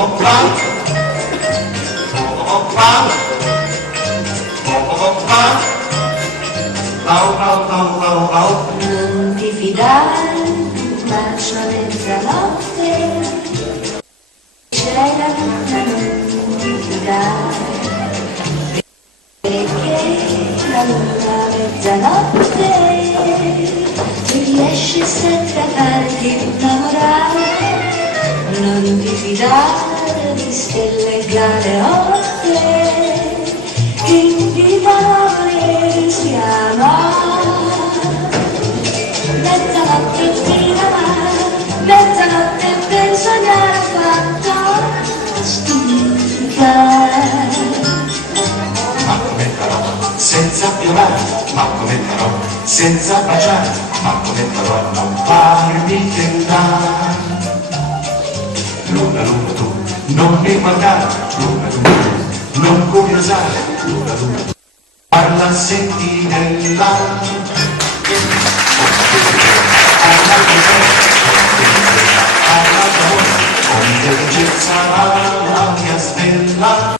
Non ti fidare, marcio a mezzanotte, c'è la luna, non ti fidare, perché la luna a mezzanotte ti riesce sempre a farti innamorare. Non ti fidare di stelle e galeotte che invitano le siamo. Mezzanotte fino a mezzanotte per sognare fantastica. Ma come farò senza violare, ma come farò senza baciare, ma come farò a non farmi tentare. Luna, luna tu, non mi guardare, luna, luna tu, non curiosare, luna, luna tu, parla sentinella. La mia stella,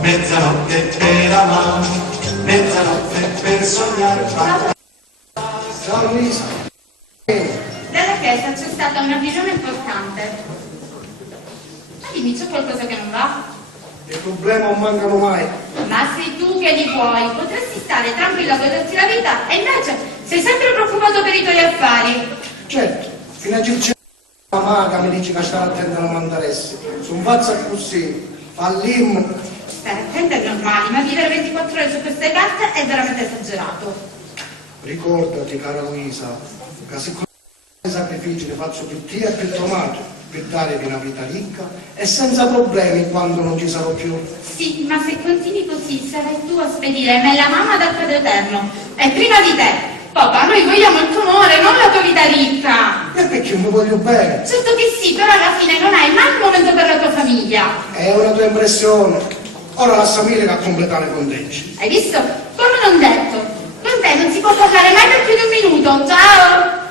mezzanotte per amare, mezzanotte per sognare. Ciao Luisa. Dalla chiesa c'è stata una visione importante. Ma dimmi, c'è qualcosa che non va? Il problema non mancano mai. Ma sei tu che li vuoi, potresti stare tranquillo a goderti la vita e invece sei sempre preoccupato per i tuoi affari. Certo, fino a circa la maga mi dice che stare attento a non mandaresse. Su un pazzo così, fallimmo. Stare attento è normale, ma vivere 24 ore su queste carte è veramente esagerato. Ricordati, cara Luisa, che siccome i sacrifici li faccio per te e per tua madre, per darvi una vita ricca e senza problemi quando non ci sarò più. Sì, ma se continui così sarai tu a spedire me la mamma dal Padre Eterno. E prima di te. Papà, noi vogliamo il tuo onore, non la tua vita ricca. E perché mi voglio bene? Certo che sì, però alla fine non hai mai un momento per la tua famiglia. È una tua impressione. Ora lasciami che a completare i conteggi. Hai visto? Come non detto. Con te non si può parlare mai per più di un minuto. Ciao!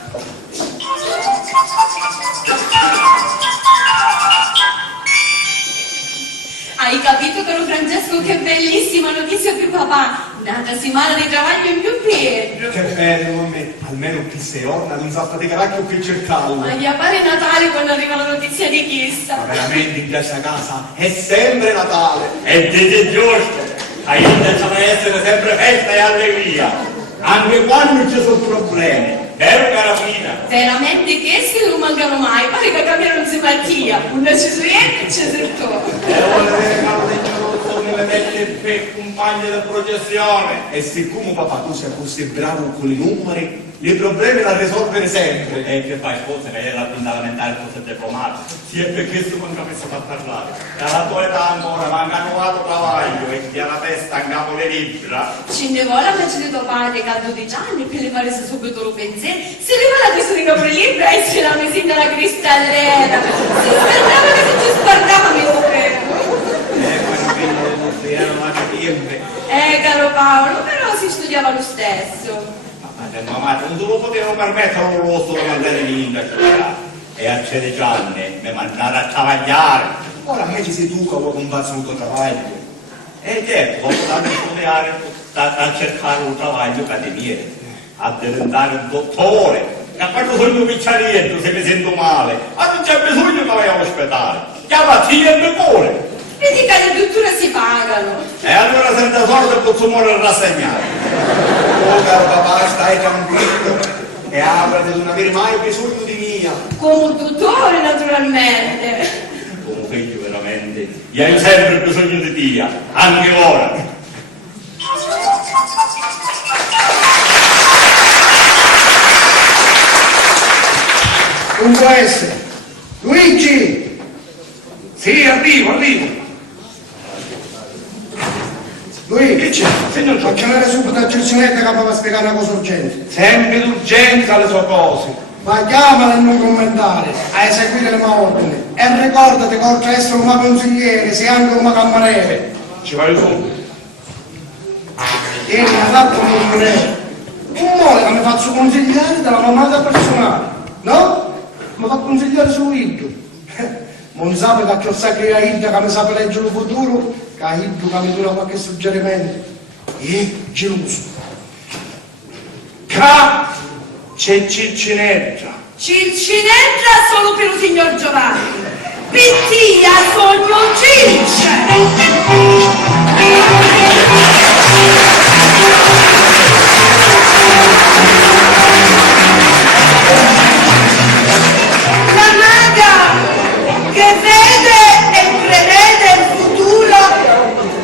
Hai capito, caro Francesco, che bellissima notizia per papà! Datasi male di travaglio in più Pietro! Che bello, mamme! Almeno chi sei orna non sa faticare più che cercarlo! Ma gli appare Natale quando arriva la notizia di chissà! Ma veramente in questa casa è sempre Natale! E dite giusto! Aiuta a essere sempre festa e allegria! Anche quando ci sono problemi! Vero carabina? Veramente che essi non mancano mai, pare che cambiano simpatia! Una ci su e ci su tu! E ora regalo del giorno nelle mette per compagni di processione! E siccome papà tu sei così bravo con i numeri, i problemi da risolvere sempre! E che fai cose che è la fondamentale cosa diplomata? Sì, è perché questo non capisco a parlare. Dalla tua età ancora manca un nuovo travaglio e ti ha la testa in capo le libra. Ci ne vuole la fece di tuo padre che ha 12 anni per le fare subito lo pensiero. Se ne va la testa di capo le libra e se la mesina alla cristallera. Si sperdava che se ci spardava mi sapevo. Quando figlio non si erano anche tempi. Caro Paolo, però si studiava lo stesso. Ma mamma, non te lo potevo permettere un rosso di mandare in e a 16 anni mi mandare a travagliare. Ora a me ci sei tu che vuoi combattere un tuo travaglio. E certo, dopo da studiare, a cercare un travaglio accademico, a diventare un dottore. E a quando sono un picciarietto, se mi sento male, ma non c'è bisogno che vai all'ospedale. Chiama zia e mi cuore. Vedi che le pitture si pagano. E allora senza soldi posso morire rassegnato. Oh caro papà, stai tranquillo e aprati di non avere mai bisogno di mia. Come un tutore, naturalmente. Come figlio veramente, io ho sempre bisogno di Dio, anche ora. Non può essere. Luigi! Sì, arrivo. Luigi, Che c'è? Signor fa chiamare subito a Cercinetta che va a spiegare una cosa urgente. Sempre d'urgenza le sue cose. Ma chiamala e non commentare, a eseguire le mie ordini. E ricordati che oltre ad essere un mio consigliere, sei anche un mio cameriere. Ci vai tu. Ieri mi ha fatto un monere. Un mole che mi faccio consigliare dalla mamma personale, no? Mi fa consigliare su Luigi. non sapete che sa che è Hilda che mi sa leggere il futuro, che è Hilda che mi dura qualche suggerimento. E geloso. C'è Ciccinetta. Cilcinetta solo per il signor Giovanni. Pittia sogno Cilce. La maga che vede e prevede il futuro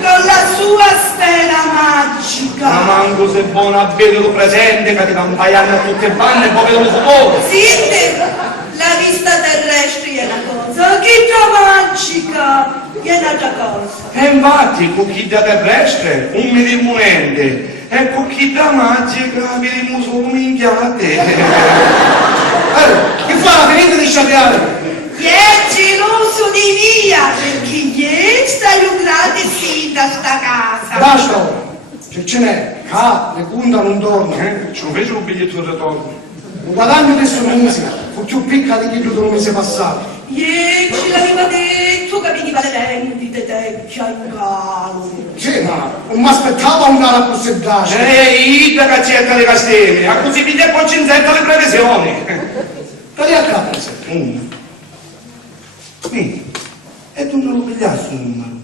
con la sua sfera magica. Ma manco se buono a vedere presente che ti dà un paio a tutte le panne e poi vedo il futuro. Sì, la vista terrestre è una cosa, chi magica è un'altra cosa. E infatti, con chi da terrestre, un mi rimunente, e con chi da magica mi rimu solo minchiate. Che fa? Venite di sciagliare! È geloso di via, perché ieri stai un grande sì da sta casa. Basta ora! Ce n'è, le punta non torna. Ci ho preso un biglietto di ritorno. Un guadagno di questo mese, fu più piccola di quello del mese passato. Ieri ce l'aveva detto che veniva le vendite tecchia in calo. Sì, ma non mi aspettavo andare a possedere. Ida che cerca le castelle, a così piglia e poi ci inzetta le previsioni. Che li accade, sempre? E tu non lo pigliassi un numero?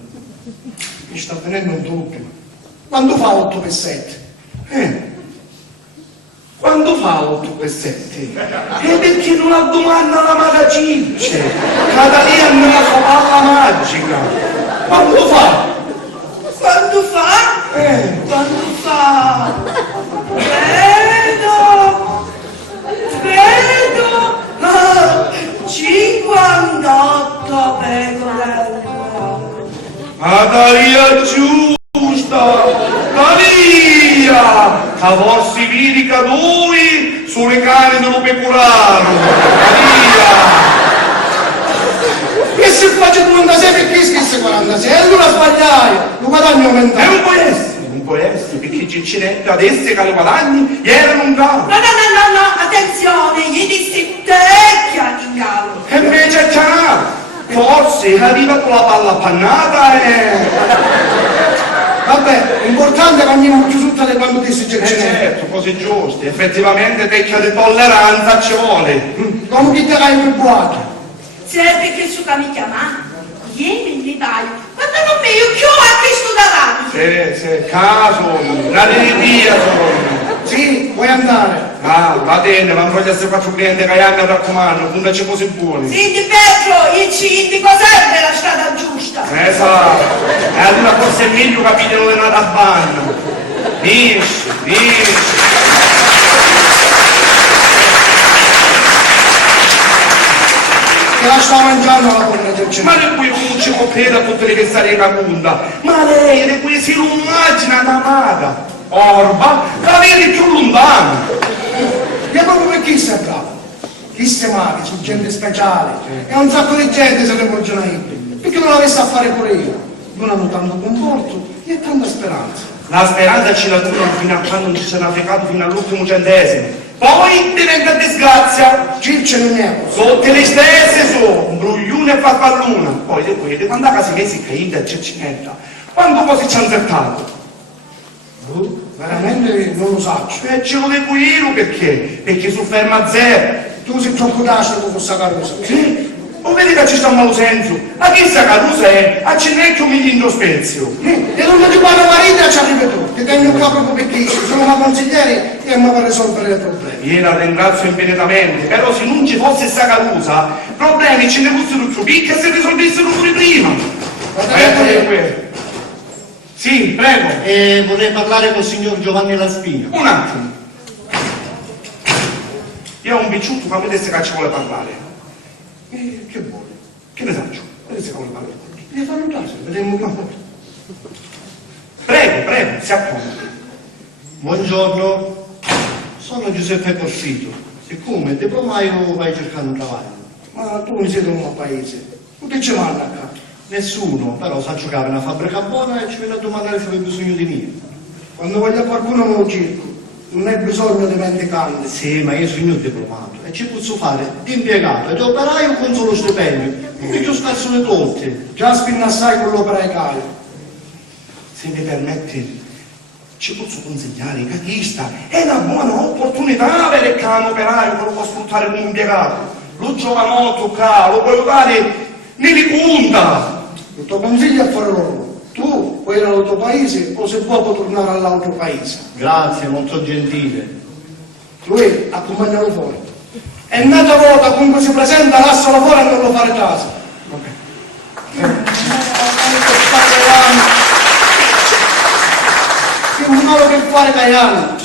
Mi sta venendo un dubbio. Quando fa 8 per 7? Quando fa 8 per 7? E perché non ha domanda alla maga Cicce? Catalina la sua palla magica. Quando fa? Quando fa? Quando fa? Vedo, 58 pecorelle. Atalia giusta! Talia! Che vostri viri cadui sulle cani dello pecoraro! Talia! E se faccio 46 perché scrisse 46? E allora sbagliai! Lo guadagno aumentato! Non può essere, perché Ciccinetta adesso che le guadagni erano un calo. No, attenzione, gli dissi tecchia in calo. E invece c'è forse arriva con la palla appannata e... Vabbè, l'importante è che andiamo più su tale quando ti si cerca. certo, cose giuste, effettivamente tecchia di tolleranza ci vuole. Come chi te l'hai più buono? Serve che su mi chiama? Ieri mi vai. Quando non mi io chiudo a Cristo davanti. Sì, caso, la via sono. Sì, vuoi andare? Va bene, ma non voglio essere quattro clienti che mi raccomando, puntaci cose buone. Senti Petro, io ci indico sempre la strada giusta. Esatto, e allora forse è meglio capire dove è nata a bagno. Esci. Te la sta mangiando la porra del cielo. Ma lei qui non ci può credere a tutte le che in punta. Ma lei qui si lo immagina una maga. Orba, la vedi più lontano. E proprio per chi sei bravo? Chi sei male, su gente speciale. E un sacco di gente se ne vogliono io. Perché non l'avessi a fare pure io? Non hanno tanto conforto e tanta speranza. La speranza ci la durano fino a quando non ci sarà fregato fino all'ultimo centesimo. Poi diventa disgrazia. Circe non è così. Tutte le stesse sono, un bruglione e farfalluna. Poi di quelli, quando a casa mesi che Inda e Ciccinetta, quando poi ci hanno zertato? Veramente non lo so. E ce lo devo io perché? Perché su ferma a zero. Tu sei troppo tasto con questa carusa. Sì? Non vedi che ci sta un malo senso? A chi sta carusa è? A Cinecchio mi lindo spezio. E non ti parla marito ci arrivi tu. Ti tengo qua proprio perché sono una consigliere e mi per risolvere i problemi. Io la ringrazio infinitamente, però se non ci fosse sta carusa, problemi ce ne fossero più picchi e si risolvessero pure prima. Eccoli qui. Sì, prego. Vorrei parlare col signor Giovanni Laspina. Un attimo. Io ho un picciotto che vedesse che ci vuole parlare. Che vuole? Che ne faccio? Vedesse che vuole parlare. Devi fare un caso, vediamo una volta. Prego, si accomodi. Buongiorno, sono Giuseppe Corsito. Siccome il diplomaio vai cercando un lavoro. Ma tu mi siete in un paese. Tu che ci manda qua? Nessuno, però sa giocare una fabbrica buona e ci viene a domandare se avete bisogno di me. Quando voglio qualcuno me lo cerco. non hai bisogno di mendicante. Sì, ma io sono un diplomato e ci posso fare di impiegato e di operaio con solo stipendio. Non mi scarso le torte. Già spinna assai con l'operaio. Se mi permetti, ci posso consigliare i cachista, è una buona opportunità avere il cane operaio che lo può sfruttare come impiegato. Lo giovanotto qua, lo puoi dare nelle punta. il tuo consiglio è fare loro. Tu puoi andare al tuo paese o se vuoi puoi tornare all'altro paese. Grazie, molto gentile. Lui accompagnalo fuori. E un'altra volta comunque si presenta, lascialo fuori e non lo fare caso. Che un modo che fare Caiano.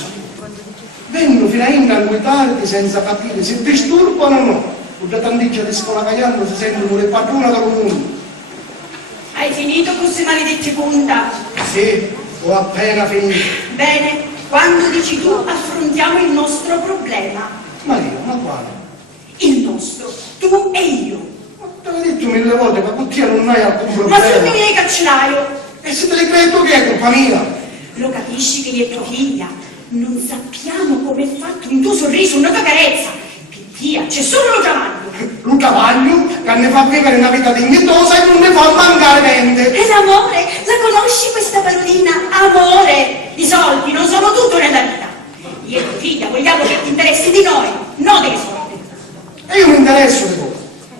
Vengono fino a India tardi senza capire se disturbano o no. Da tanticcia di scuola Caiano si sentono le padrone del mondo. Hai finito con queste maledette punta? Sì, ho appena finito. Bene, quando dici tu affrontiamo il nostro problema. Maria, ma quale? Il nostro, tu e io. Te l'ho detto 1000 volte, ma con te non hai alcun Ma se problema. mi vieni caccinaio, E se te le credi tu che è colpa mia? lo capisci che io e tua figlia non sappiamo come è fatto un tuo sorriso, una tua carezza. Che dia, c'è solo lo giavallo. Un cavallo che ne fa vivere una vita dignitosa e non ne fa mancare niente. E l'amore, la conosci questa parolina? Amore. I soldi non sono tutto nella vita. Io e tua figlia vogliamo che ti interessi di noi, non dei soldi. E io mi interesso di voi.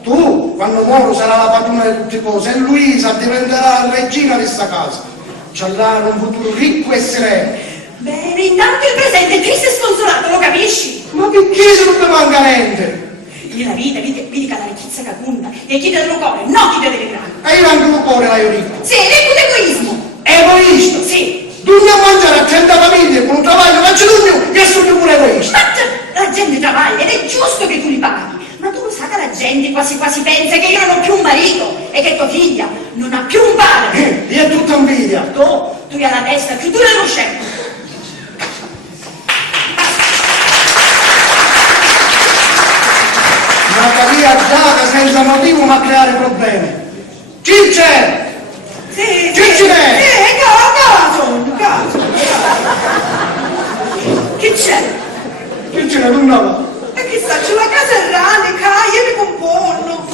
Tu, quando muoro, sarai la padrona di tutte cose e Luisa diventerà la regina di questa casa. Ci avrà un futuro ricco e sereno. Bene, intanto il presente è triste e sconsolato, lo capisci? Ma perché se non mi manca niente? Nella vita, vedi che la ricchezza che punta e chi del tuo cuore, non chi delle grandi. E io anche un cuore la io ricco. Sì, ecco l'egoismo. Egoista? Sì. Dugni a mangiare a 30 famiglie con un travaglio faccio tu e sono pure egoista. Ma la gente travaglia ed è giusto che tu li paghi. Ma tu lo sai che la gente quasi quasi pensa che io non ho più un marito e che tua figlia non ha più un padre. Io è tutta invidia. Tu hai la testa più dura dello scemo. Una carriera già senza motivo ma a creare problemi. Cicce! Sì, Cicce! caso. Che c'è? Cicce non va. E chissà, c'è la casa erranica, io mi componno.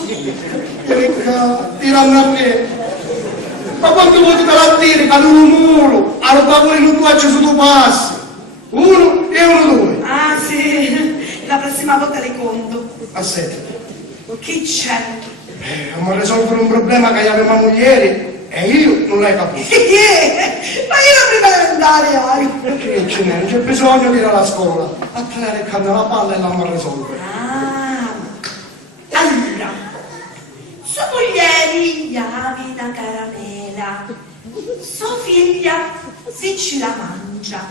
Ricca, tiranno a me. Ma quanto vuoi te la dire che non un muro? Allora tavolino tu c'è su tuo passo. Uno e uno due. Ah sì, la prossima volta le conto. Aspetta. Che c'è? Dobbiamo risolvere un problema che avevamo ieri e io non l'hai capito. Ma io non prima di andare, Perché ce n'è? Non c'è bisogno di andare alla scuola. A tenere il canne la palla e l'andiamo a risolvere. Ah, allora, sua moglie gli ami una caramela, sua figlia se ce la mangia.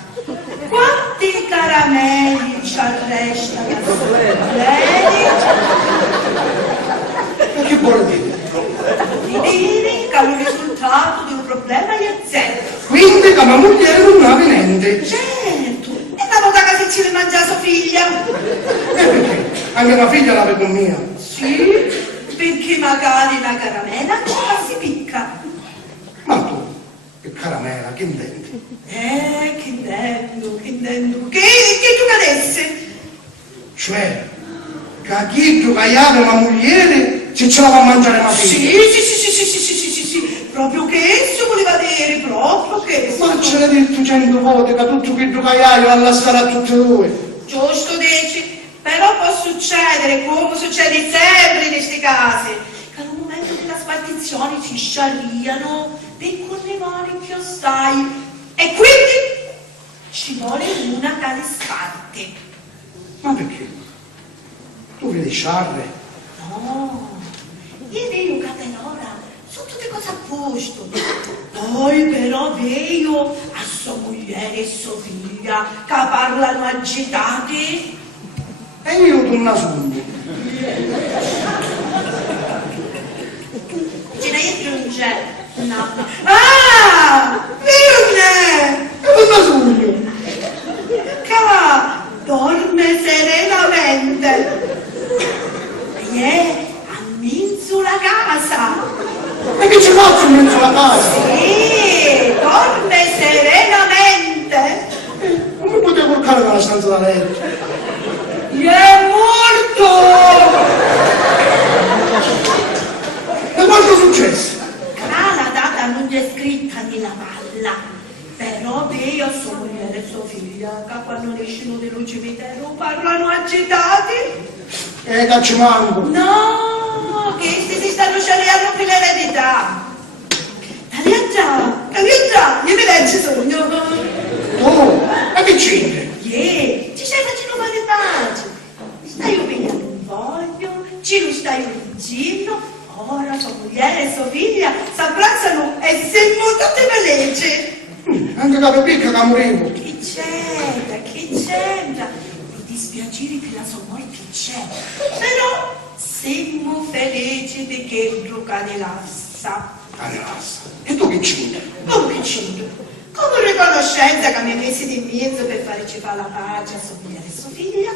Quanti caramelli ci arresta la Ma che vuole dire? di dire che il risultato di un problema è zero. Quindi che la moglie non ha niente. Certo, e una volta che se ci mangia sua figlia? E perché? Anche la figlia l'ave con mia. Sì, perché magari una caramella si picca. Ma tu, che caramella, che intendi? Che intendo, che tu cadesse? Cioè, che chi tu che aveva una moglie se ce la va a mangiare una figlia? Sì, proprio che esso voleva dire, proprio che esso. Ma ce l'hai detto 100 volte che tutto quello che hai va a lasciare a tutti e due. Giusto dici, però può succedere, come succede sempre in queste case, che al momento della spartizione si sciarriano dei connivori chiostai e quindi ci vuole una tale sparte. Ma perché? Tu vedi sciarre? No, io vedo che per ora sono tutte cose a posto. Poi però vedo a sua moglie e sua figlia che parlano agitate. E io torno sogno. Ce ne aggiunge. No. Ah! Viene! E torno sogno. Che dorme serenamente. E a mezzo la casa. E che ci faccio in mezzo alla casa? Sì, dorme serenamente. Come potevo toccare nella stanza da letto. Gli è morto! E quanto è successo? La data non è scritta nella palla, però io sono moglie sua figlia, che quando escono dello cimitero parlano agitati. Che ci manco. No, che si stanno scegliendo per l'eredità. Cagliaccia, io mi leggi sogno. Oh, e che c'entra? Ci stai facendo fare pace. Stai pigliando un voglio, ci lo stai vicino, ora sua moglie e sua figlia si abbracciano e siamo tutte felici. Anche da picca che morivo. Chi c'entra? Mi dispiacere che la sua morte c'è, però siamo felici di che gioca nell'assa. E tu che c'entra? Come che c'entra? Come riconoscenza che mi ha messi di mezzo per farci fare la pace a sua moglie e sua figlia,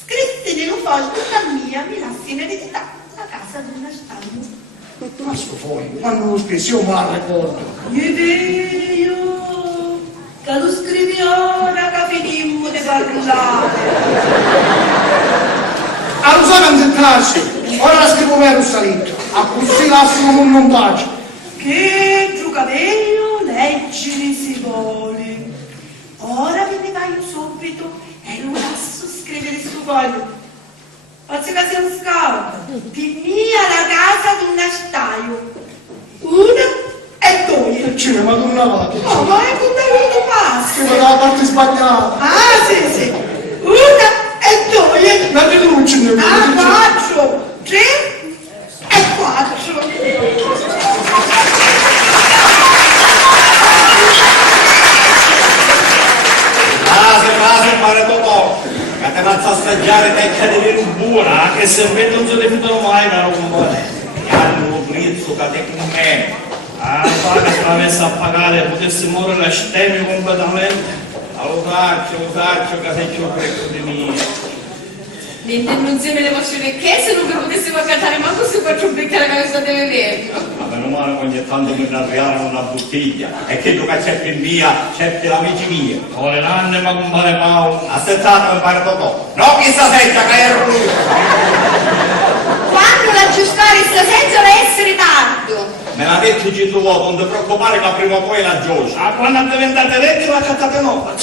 scritti nello foglio tutta mia, mi lasci in eredità la casa di una stagno. Ma sto fuori, quando lo scrisi io me la ricordo. Io che lo scrivi ora che finimmo di parlare. Ah, lo sai concentrarsi, ora la scrivo vero salito, a così lasciamo un non pace. Che giucavello leggere si vuole. Ora me ne vai subito e lo lascio scrivere sul foglio. Faccio che sia un scout. Pinnia la casa di un astaio. Una e due. E ce ne vado una vado. Oh, ma è un Che passo. vado dalla parte sbagliata. Ah, sì. Una e due. La denuncia mio Ah, quattro. Tre e quattro. Base, fare Totò, che te faccio assaggiare tecca di vero buona, che se vedo non si rifiutano mai, caro compare. E hanno un prezzo che te con me. Ah, fa che se la messa a pagare, potessi morire la stemmia completamente. Allora, che sei più greco di me. Mentre non si me le faccione che se non vi potessimo cantare manco se faccio un beccare che state vedendo. Ma meno male ogni tanto mi arrivano una bottiglia e che tu che c'è per mia, c'è per amici miei. Ora l'anno ma compare Paolo. Aspettate compare Totò. No, chissà senza che ero lui. Quando l'aggiustare sta senza essere tardo. Me l'ha detto Gesù, non ti preoccupare che prima o poi la gioia. Ah, quando diventate vecchi la cattate nuova.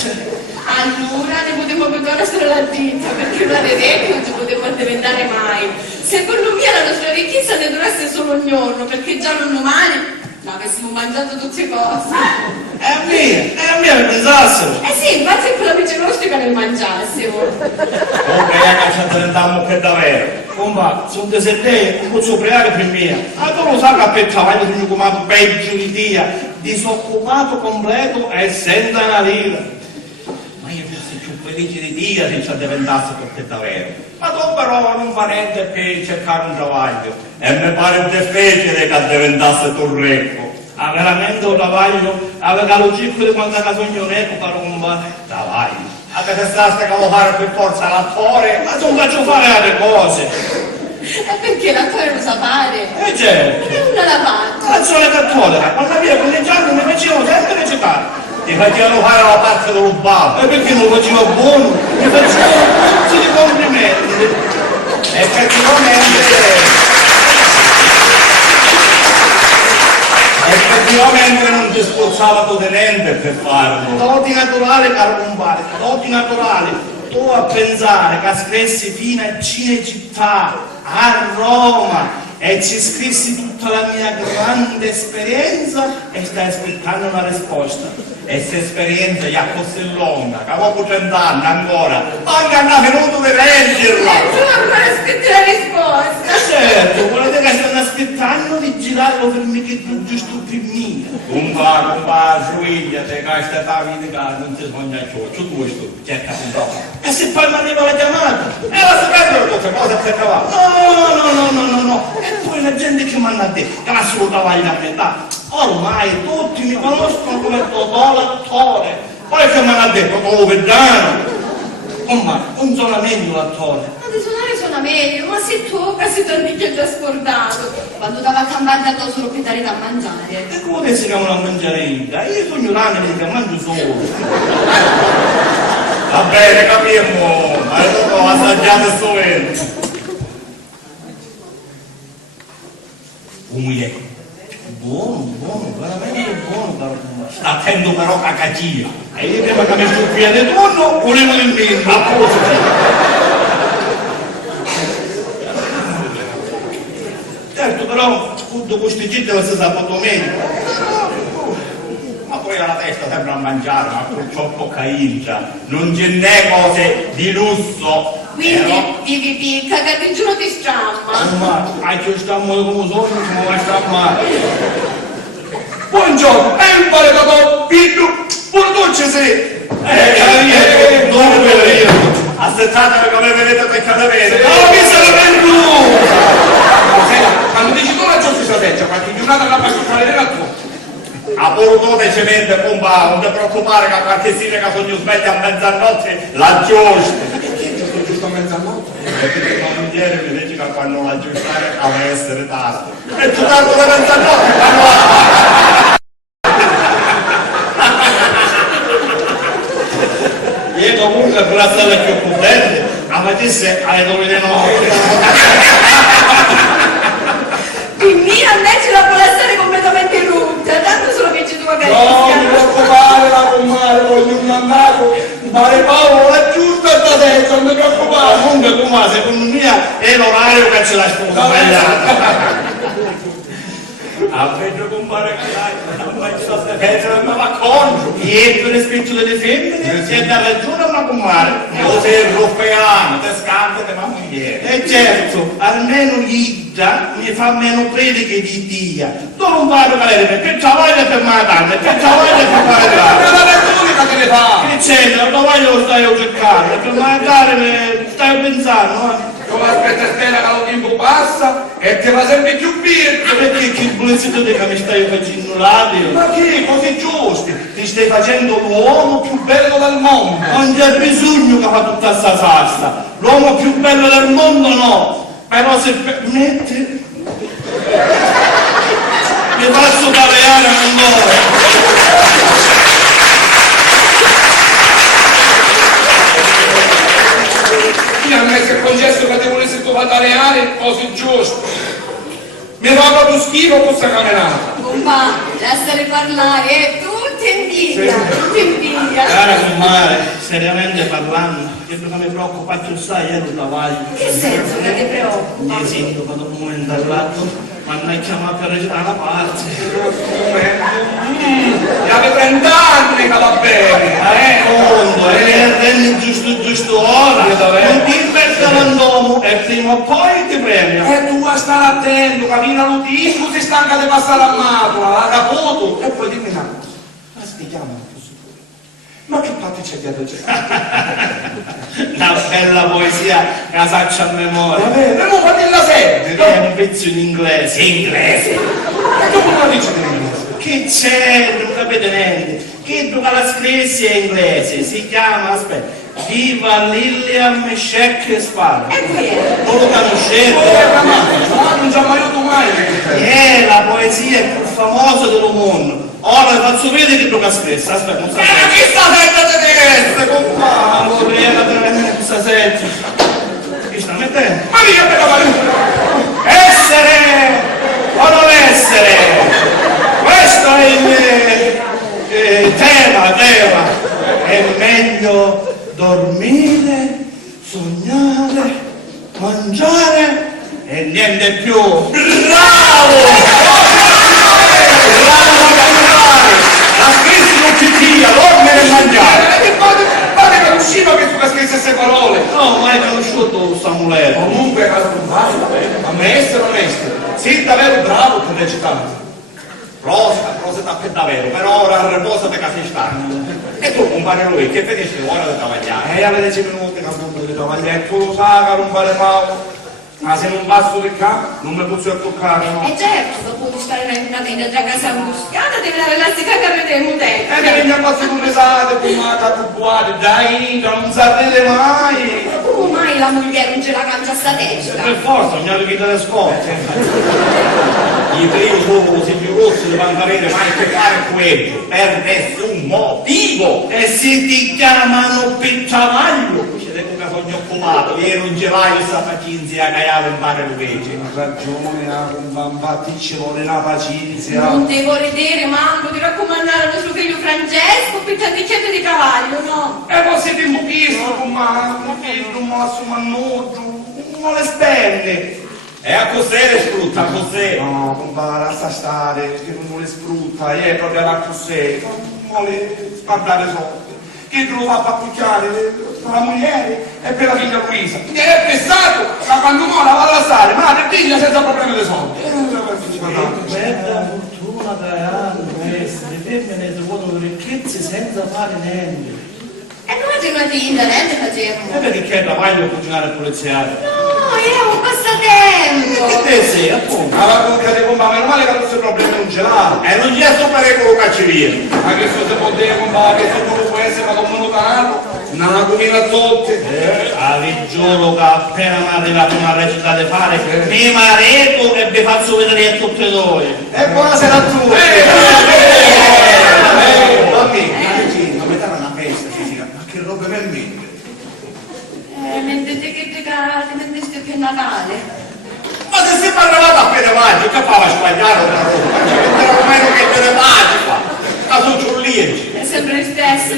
Allora ne potevo ancora stare la tinta, perché una dei vecchi non si poteva diventare mai. Secondo me la nostra ricchezza ne deve essere solo un giorno, perché già l'annomani avessimo mangiato tutte cose. È a me pensassero. Eh sì, infatti è quella amici nostri che ne mangiassimo. Ok, che ci diventiamo che davvero. Compa, sono desertei, non posso pregare per me. Ma tu lo sai che per travaglio sono chiamato peggio di dia, disoccupato completo e senza una lira. Ma io fossi più felice di Dio se ci diventasse perché davvero. Ma tu però non fa niente per cercare un travaglio. E mi pare difficile che diventasse torrecco. Ha veramente un travaglio? Aveva lo ciclo di quanta casogno ecco caro compare. Travaglio. Anche se staste che lo fare per forza l'attore, ma non faccio fare altre cose. E perché l'attore lo sa fare? Certo. E non l'ha fatto. Canzone cattolica, quando via con le giorni mi facevano sempre recitare. Ti facevano fare la parte dello babbo. E perché non lo faceva buono? Mi facevano tutti i complimenti. Effettivamente non ti sforzava tenente per farlo. Doti naturali, caro compare, doti naturali. Tu a pensare che scrissi fino a Cinecittà, a Roma, e ci scrissi tutta la mia grande esperienza e stai aspettando una risposta. E questa esperienza è così lunga, che avevo 30 anni ancora, manca una minuto di leggerla. E tu ancora aspetti la risposta. Certo, volete che stiano aspettando di girare lo film che tu giusto per me. Compa, svegliate, che questa vita non ti sogna più, tu questo, cerca un po'. E se poi mi arriva la chiamata, e la sapete tutte cose per cavare. No. E poi la gente che mi hanno detto, che la solo travaglio a metà. Ormai tutti mi conoscono come Totò l'attore. Poi che mi hanno detto, Totò Vedano. Ma non suona meglio l'attore. Ma di suona meglio, ma se tu che si torni che già scordato. Quando dava a campagna addosso solo per dare da mangiare. E come si chiamano a mangiare io? Io sono l'anima che mangio solo. Va bene, capimmo, ma dopo ho assaggiato sto vento. Umile, Buono, veramente buono, caro compare. sta attento però cacagia. E io prima che mi stuffia del tonno, volevo il mio. Certo, però, tutto questo gitto lo si sa poco meglio. Ma poi la testa sembra a mangiare, ma purtroppo caingia. Non ce n'è cose di lusso. Quindi cagate in giuro ti stramma. Ma che sta male come sogno, come vai a stare male. Buongiorno, è un palecato, figlio, pure dolce sei. Dove io? Aspettate come vedete peccate bene. Oh, che se la vengo! Quando dici tu la giusta strategia, qualche giornata la faccio fare la tua. A portone cemento e pompa, non ti preoccupare che qualche sera che sogno sveglia a mezzanotte la giusta. Giusto a mezzanotte. Ma non ieri mi dici che quando la aggiustare deve essere tardi. E tu tardo da mezzanotte quando la Io comunque per la sala più potente, a vedesse alle 9 di notte. Il mio invece la vuole essere completamente rotta, tanto sono vincitore che Non mi preoccupare, la comare, voglio un andato. Mare Paolo, la giusta strategia, non mi preoccupare. Comunque, come secondo me è l'orario che ce l'ha sposa sbagliato. a peggio compare che dai, non faccio sta peggio ma va contro. E per rispetto delle femmine, si è da ragione a una comare. Io sei europeo, te scambio te mamma ieri. E certo, almeno l'Idda mi fa meno prediche di Dio. Tu non vai a valere perché c'ha voglia per matare, perché c'ha voglia per fare Ma la retorica che ne fa? che c'è, la tua voglia lo stai cercando, per matare stai pensando, Come aspetta e spera che lo tempo passa e ti va sempre più verde. Perché che bullezzetto che mi stai facendo l'audio? Ma che così giusti? Ti stai facendo l'uomo più bello del mondo. Non c'è bisogno che fa tutta sta sasta. L'uomo più bello del mondo no. Però se permette mi faccio baleare ancora. A me si è concesso che ti volessi tu fataleare così giusto. Mi fa proprio schifo questa camerata. Compa, lasciare parlare, tutti invidia, tutti invidia. Cara comare, seriamente parlando, quello che mi preoccupa più sai è il travaglio. Che senso che ti preoccupa? Mi sento dopo un momento all'altro, ma non è chiamato per recitare la parte. E avete 30 anni che va bene. Conto, rendi giusto ora, non ti investi all'uomo e prima o poi ti premia. E tu vuoi stare attento, cammina lo disco, si stanca di passare a matura, la capoto, e poi dimmi una cosa. Ma spieghiamo un po' su quello. Ma che parte c'è dietro c'è? Una bella poesia che saccia a memoria. Va bene, non fate la sede. È un pezzo in inglese. Inglese. Ma come la dici in inglese? Che c'è, non capite niente. Che tu che la scrissi è inglese, si chiama, aspetta, Viva Lillian Shakespeare. E qui è. Non lo conoscete? Ma non ci ha mai avuto mai. È la poesia più famosa del mondo. Ora faccio vedere che tu che scrissi, aspetta, non so. Chi sta dentro di te? Ma vorrei vedere questa setta. Che sta mettendo? Ma mica per la valuta. Essere o non essere? Questo è il tema. È meglio dormire, sognare, mangiare e niente più. Bravo! La scrissi non ci sia, dormire e mangiare. Che pare che usciva che tu che scrisse queste parole. No, mai conosciuto Samuele. Comunque, caro compare, va bene, ma essere onesto, sii davvero bravo per recitare. Rosa per davvero, però ora riposate che sei stanco. E tu compare lui, che finisci ora da travagliare? E alle 10 minuti che appunto di travagliare, e tu lo sai che non vale male. Ma se non passo di qua, non mi posso toccare, no? E certo, dopo di stare una vita già casa angustiata, devi dare la stica che avete in E mi mutetta. viene a passare un esate, fumata, buone, dai, non sapete mai. Come mai la moglie non ce la cancia sta testa? Per forza, ogni vita le scorte. I primi sono così più rossi, devono avere mai a che fare quello, per nessun motivo. E se ti chiamano Pittavaglio? Ci dico che sono occupato, ieri un gelaio sta pazienza a caiare in mare Luigi. Ha ragione, infatti ci vuole la pazienza. Non devo vedere, manco di raccomandare al nostro figlio Francesco per tanticchiette di cavallo, no? E poi siete in buchissimo, non mosso mannoggio, non vuole spende. E a cos'è sfrutta, a cos'è? No, compare, lascia stare, che non vuole sfruttare, è proprio la cos'è, non vuole spardare soldi. Che lo fa paccucciare per la moglie e per la figlia Luisa. Che è pensato, ma quando muore va alla sale, madre e figlia senza problemi di soldi. Bella fortuna che hanno queste, le femmine trovano ricchezze senza fare niente. E noi facciamo una niente facciamo. E vedi che è da vaglio a cucinare e poliziare? No, è un passatempo. E te sei, appunto. Ma la bocca di compare, meno male che non si problemi non ce l'ha. E non c'è sto pericolo cacciavia. Ma che se può dire compare, che se non può essere, ma come lo fanno? Una comina zotte. Vi giuro che appena mi è arrivata una recita di fare, mi mareto e vi faccio vedere a tutti e due. E buonasera a tutti. Bambini, come stava una festa, ma che roba per me? Mentre che regate, mentre stai per Natale. Ma se si parlavate appena avanti, che fava sbagliare una roba? Non era meno che te ne vadi qua. A su ciurlici. È sempre lo stesso.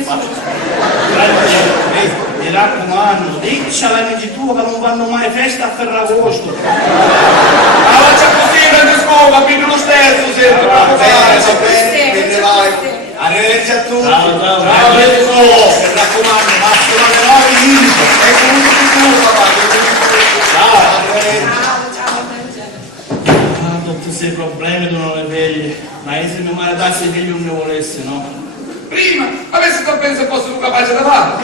Mi raccomando, dicci all'amici tuoi che non vanno mai festa a Ferragosto. Allora c'è così, Francesco, va bene lo stesso, sempre. Arrivederci a tutti. Ciao, ciao. Ciao, mi raccomando, massimo alle 9 vinto. E comunque tu, papà. Ciao. Ciao, Francesco. Ah, tutti questi problemi tu non le vedi. Ma io se mio maradassi che io non ne volesse, no? Prima, avessi tu penso fossero capace di farlo.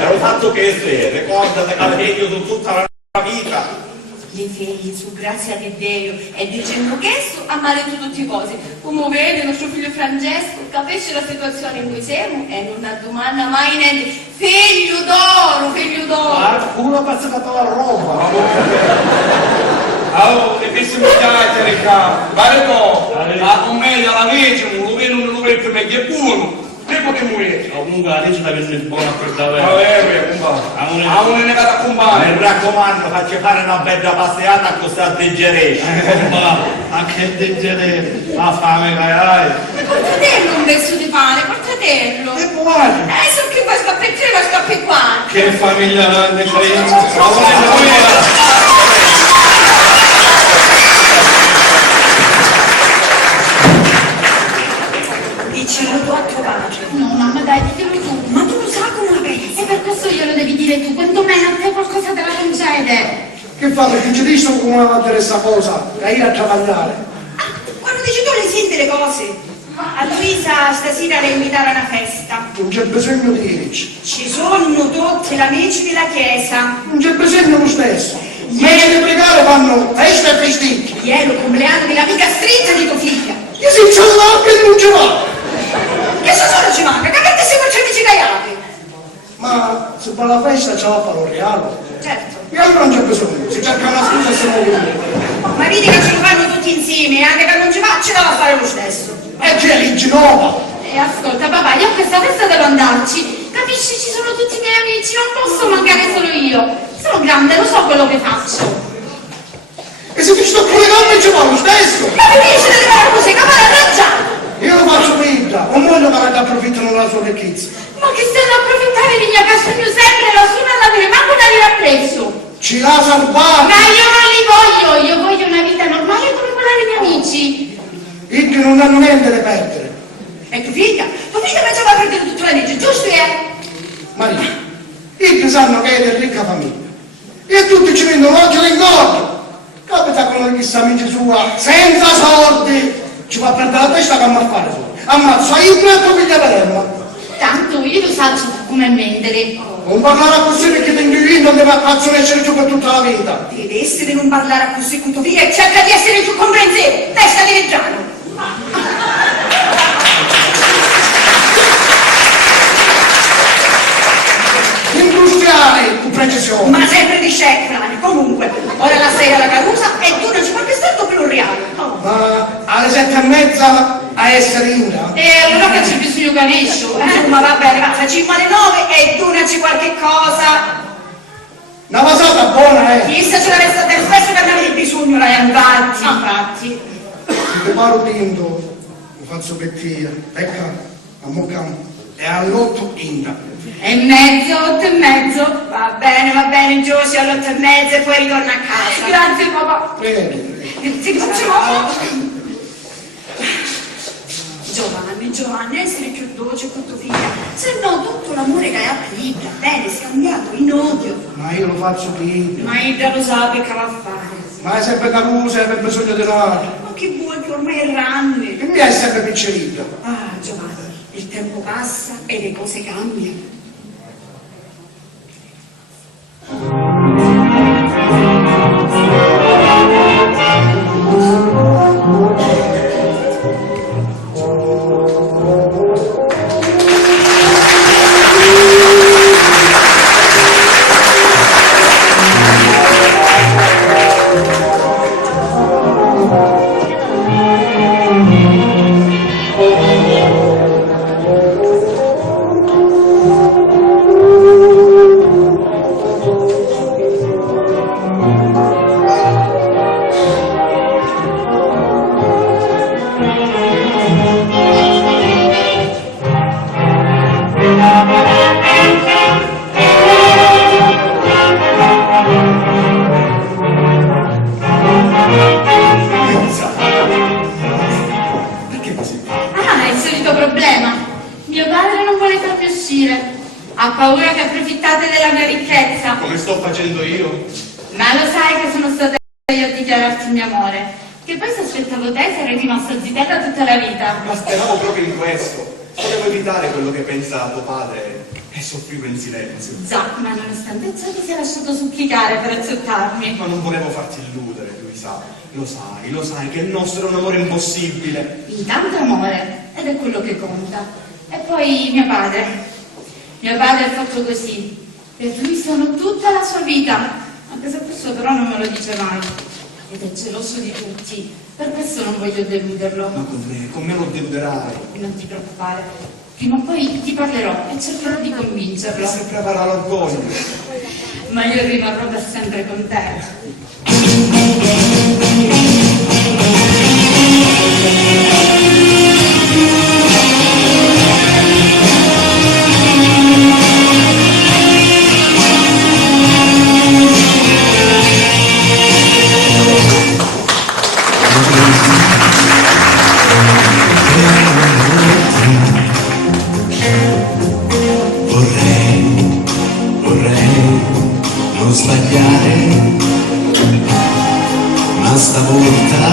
È un fatto che sei, ricordate che avevo io tutta la vita. Le figlie su grazia di Dio e dicendo che esso ha male di tutte le cose. Come vede il nostro figlio Francesco capisce la situazione in cui siamo e non domanda mai niente. Figlio d'oro, figlio d'oro. Qualcuno ha passato la roba. Allora, che si mi chiacchiere qua, vale tu, la commedia la legge, non lo vedo, non lo vedo, meglio è buono, ne potremmo vedere. Comunque la legge deve essere buona per davvero. A uno è negato a compare. Mi raccomando, faccio fare una bella passeggiata così atteggeresci. Ma che degenere, la fame che hai. Portatello un pezzo di pane, portatello. E buono. So che qua scappettino, ma scappi qua. Che famiglia grande c'è. Dicelo tu a tuo padre. No, mamma, dai, ditelo tu. Ma tu lo sai come la pensi? E per questo glielo devi dire tu, quantomeno a te qualcosa te la concede. Che fa? Perché ci dici come va a dire questa cosa? Che ir a travagliare. Quando dici tu le senti le cose. A Luisa stasera le invitare a una festa. Non c'è bisogno di dirci. Ci sono tutti gli amici della chiesa. Non c'è bisogno lo stesso. Invece di pregare fanno festa e festicchi. Ieri è il compleanno dell'amica stretta di tua figlia. Che si ce l'ha che non ce l'ha. Che se solo ci manca? Che avete sempre c'è amici caiati? Ma se fa la festa ce la fa lo regalo. Certo. E allora non c'è bisogno, si cerca una scusa e si muove. Ma vedi che ce lo fanno tutti insieme, anche che non ci va, ce la va a fare lo stesso. E c'è l'inginova. E ascolta, papà, io a questa festa devo andarci. Capisci, ci sono tutti i miei amici, non posso mancare solo io. Sono grande, lo so quello che faccio. E se ti sto collegando ci fa lo stesso. Ma mi dice di fare così, che va arrangiato? Io lo faccio vita, non voglio che approfittano della sua ricchezza. Ma che se ne approfittare di mia castagno sempre, lassù non avere manco da lire appresso. Ci la salvate. Ma io non li voglio, io voglio una vita normale come quella dei miei amici. I che non hanno niente da perdere. E tua figlia pensava a perdere tutta la legge, giusto Maria, i che sanno che è di ricca famiglia. E tutti ci vengono oggi all'incontro. Capita con una chissà amici sua, senza soldi. Ci fa perdere la testa che ammazza fuori. Ammazza io e tua figlia Veremma. Tanto io lo so come mendere. Non parlare così perché ti io non deve cazzo essere giù per tutta la vita. Deve essere non parlare così con tua figlia e cerca di essere più comprensivo. Testa di Reggiano. Industriali, con precisione. Ma sempre di scecca. Comunque, ora la sera la carusa e tu non ci fai più stretto per un reale. Ma alle 7:30 a essere Inda? E allora che c'è bisogno che anescio, Ma va bene, ma facciamo alle 9 e donaci qualche cosa. Una pasata buona, eh! Chissà ce l'avesse del spesso che abbiamo bisogno, la infatti, infatti. Mi preparo tinto, mi faccio pettire, ecco, a moccamo, e all'8 Inda. E mezzo, 8:30. Va bene, Giussi, alle 8:30 e poi ritorna a casa. Grazie papà. Prego. Ti facciamo. Giovanni, essere più dolce con tua figlia, se no tutto l'amore che hai a Ida, bene, scambiato in odio. Ma io lo faccio prima. Ma Ida lo sa che va a fare. Ma è sempre caruso, hai bisogno di denaro. Ma che vuoi che ormai è ranne? E mi è sempre piccerita. Ah, Giovanni, il tempo passa e le cose cambiano. Perché così? Ah, è il solito problema. Mio padre non vuole farmi uscire. Ha paura che approfittate della mia ricchezza. Come sto facendo io? Ma lo sai che sono stata io a dichiararti il mio amore. Che poi se aspettavo te sarei rimasta zitella tutta la vita. Ma speravo proprio in questo. Volevo evitare quello che pensa tuo padre e soffrivo in silenzio. Già, ma nonostante ciò ti sei lasciato supplicare per accettarmi. Ma non volevo farti illudere, Luisa. Lo sai che il nostro è un amore impossibile. Intanto amore, ed è quello che conta. E poi mio padre. Mio padre è fatto così. Per lui sono tutta la sua vita. Anche se questo però non me lo dice mai. Ed è geloso di tutti. Per questo non voglio deluderlo. Ma con me lo deluderai. Non ti preoccupare. Prima o poi ti parlerò e cercherò di convincerlo. Se prepara l'orgoglio. Ma io rimarrò per sempre con te. Vorrei non sbagliare, ma stavolta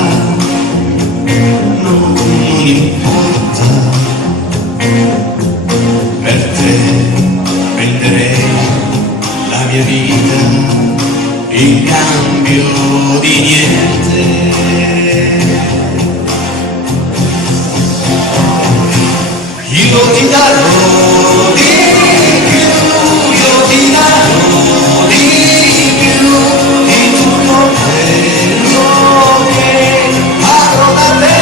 non importa. Per te venderei la mia vita in cambio di niente. Io ti darò di più, io ti darò di più di tutto quello che avrò da te.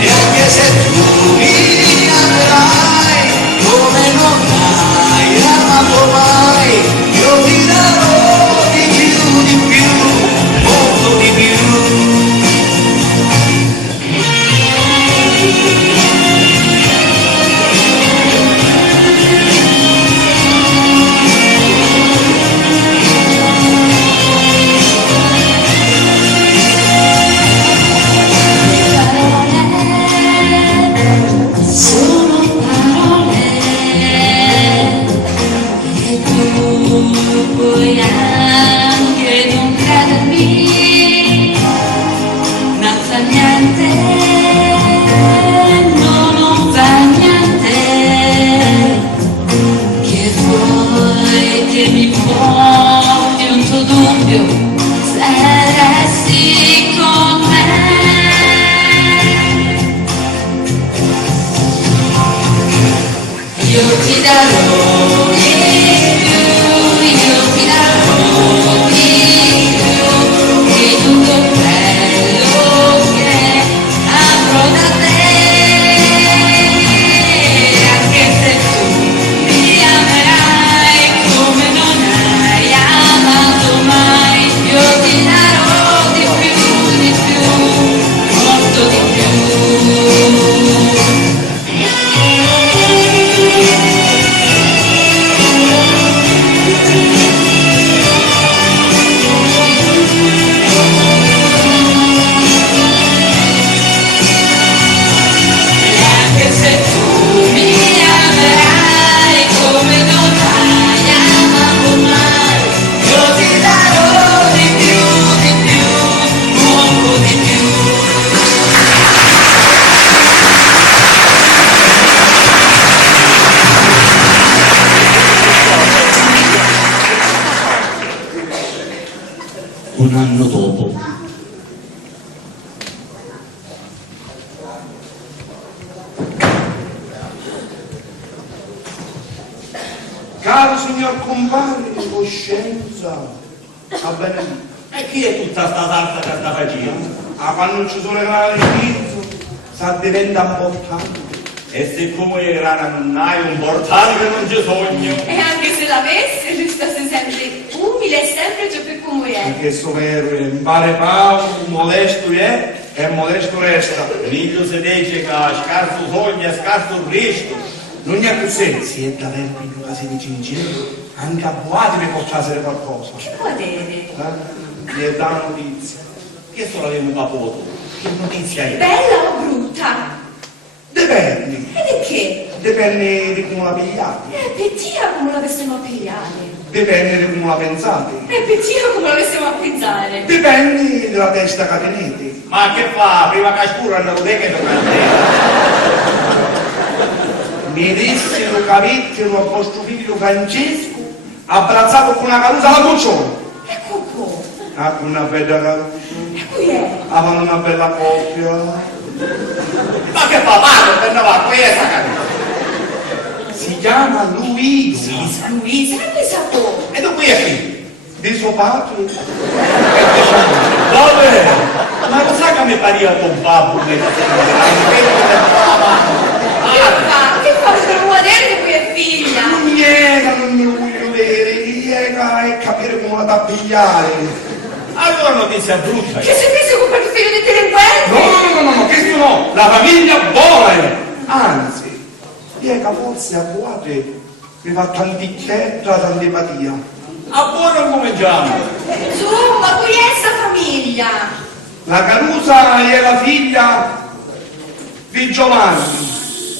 E anche se tu mi amerai come non hai amato mai, io ti darò di più, molto di più. Sono parole e tu puoi anche non credermi, non fa niente, no, non fa niente, che vuoi che mi porti un tuo dubbio se resti con me. Io ti darò di più, io ti darò di più, di tutto quello un anno dopo. Caro signor compare di coscienza, va bene? E chi è tutta sta salsa che sta facendo? Ah, quando ci sono le grane di pizzo, sa diventa importante. E siccome le grana non hai un portale che non ci sogno. E anche se l'avesse, lui sta sempre umile e semplice per come è. Perché sto vero è, pare Paolo, modesto è e modesto resta. Meglio si dice che scarso sogno e scarso rischio. Non è più sensi, è da tempi più che si dice in giro, anche a buati mi portassero qualcosa. Che può avere? Mi è da notizia. Che solo avevo capoto? Che notizia è? Bella o brutta? Dipende, E di che? dipende di come la pigliate, Pettia come l'avessimo a pigliare. dipende di come la pensate, E pettia come l'avessimo a pizzare. dipende dalla testa che tenete. Ma che fa? Prima che scuro andavo te che tocca a te. Mi dissero che avettero a vostro figlio Francesco abbracciato con una carusa alla cuccione. E Coco? Ah, una bella carusa. E qui è? Avevano una bella coppia. Ma che fa? Vado per andare a questa cara. Si chiama Luisa. Luisa, e Luisa Coco? E tu qui è qui? Di suo padre. Dove? Ma lo sai che mi pariva con babbo? Che fa? Non vuoi vedere che qui è figlia? Non mi voglio vedere, niega e capire come la da pigliare. Allora notizia brutta. Che sei messo con quel figlio di delinquente? No, questo no, la famiglia buona. Anzi, niega forse a buate mi fa tantichetta, tanta empatia. A buono cominciamo. Su, ma qui è sta famiglia? La Carusa è la figlia di Giovanni.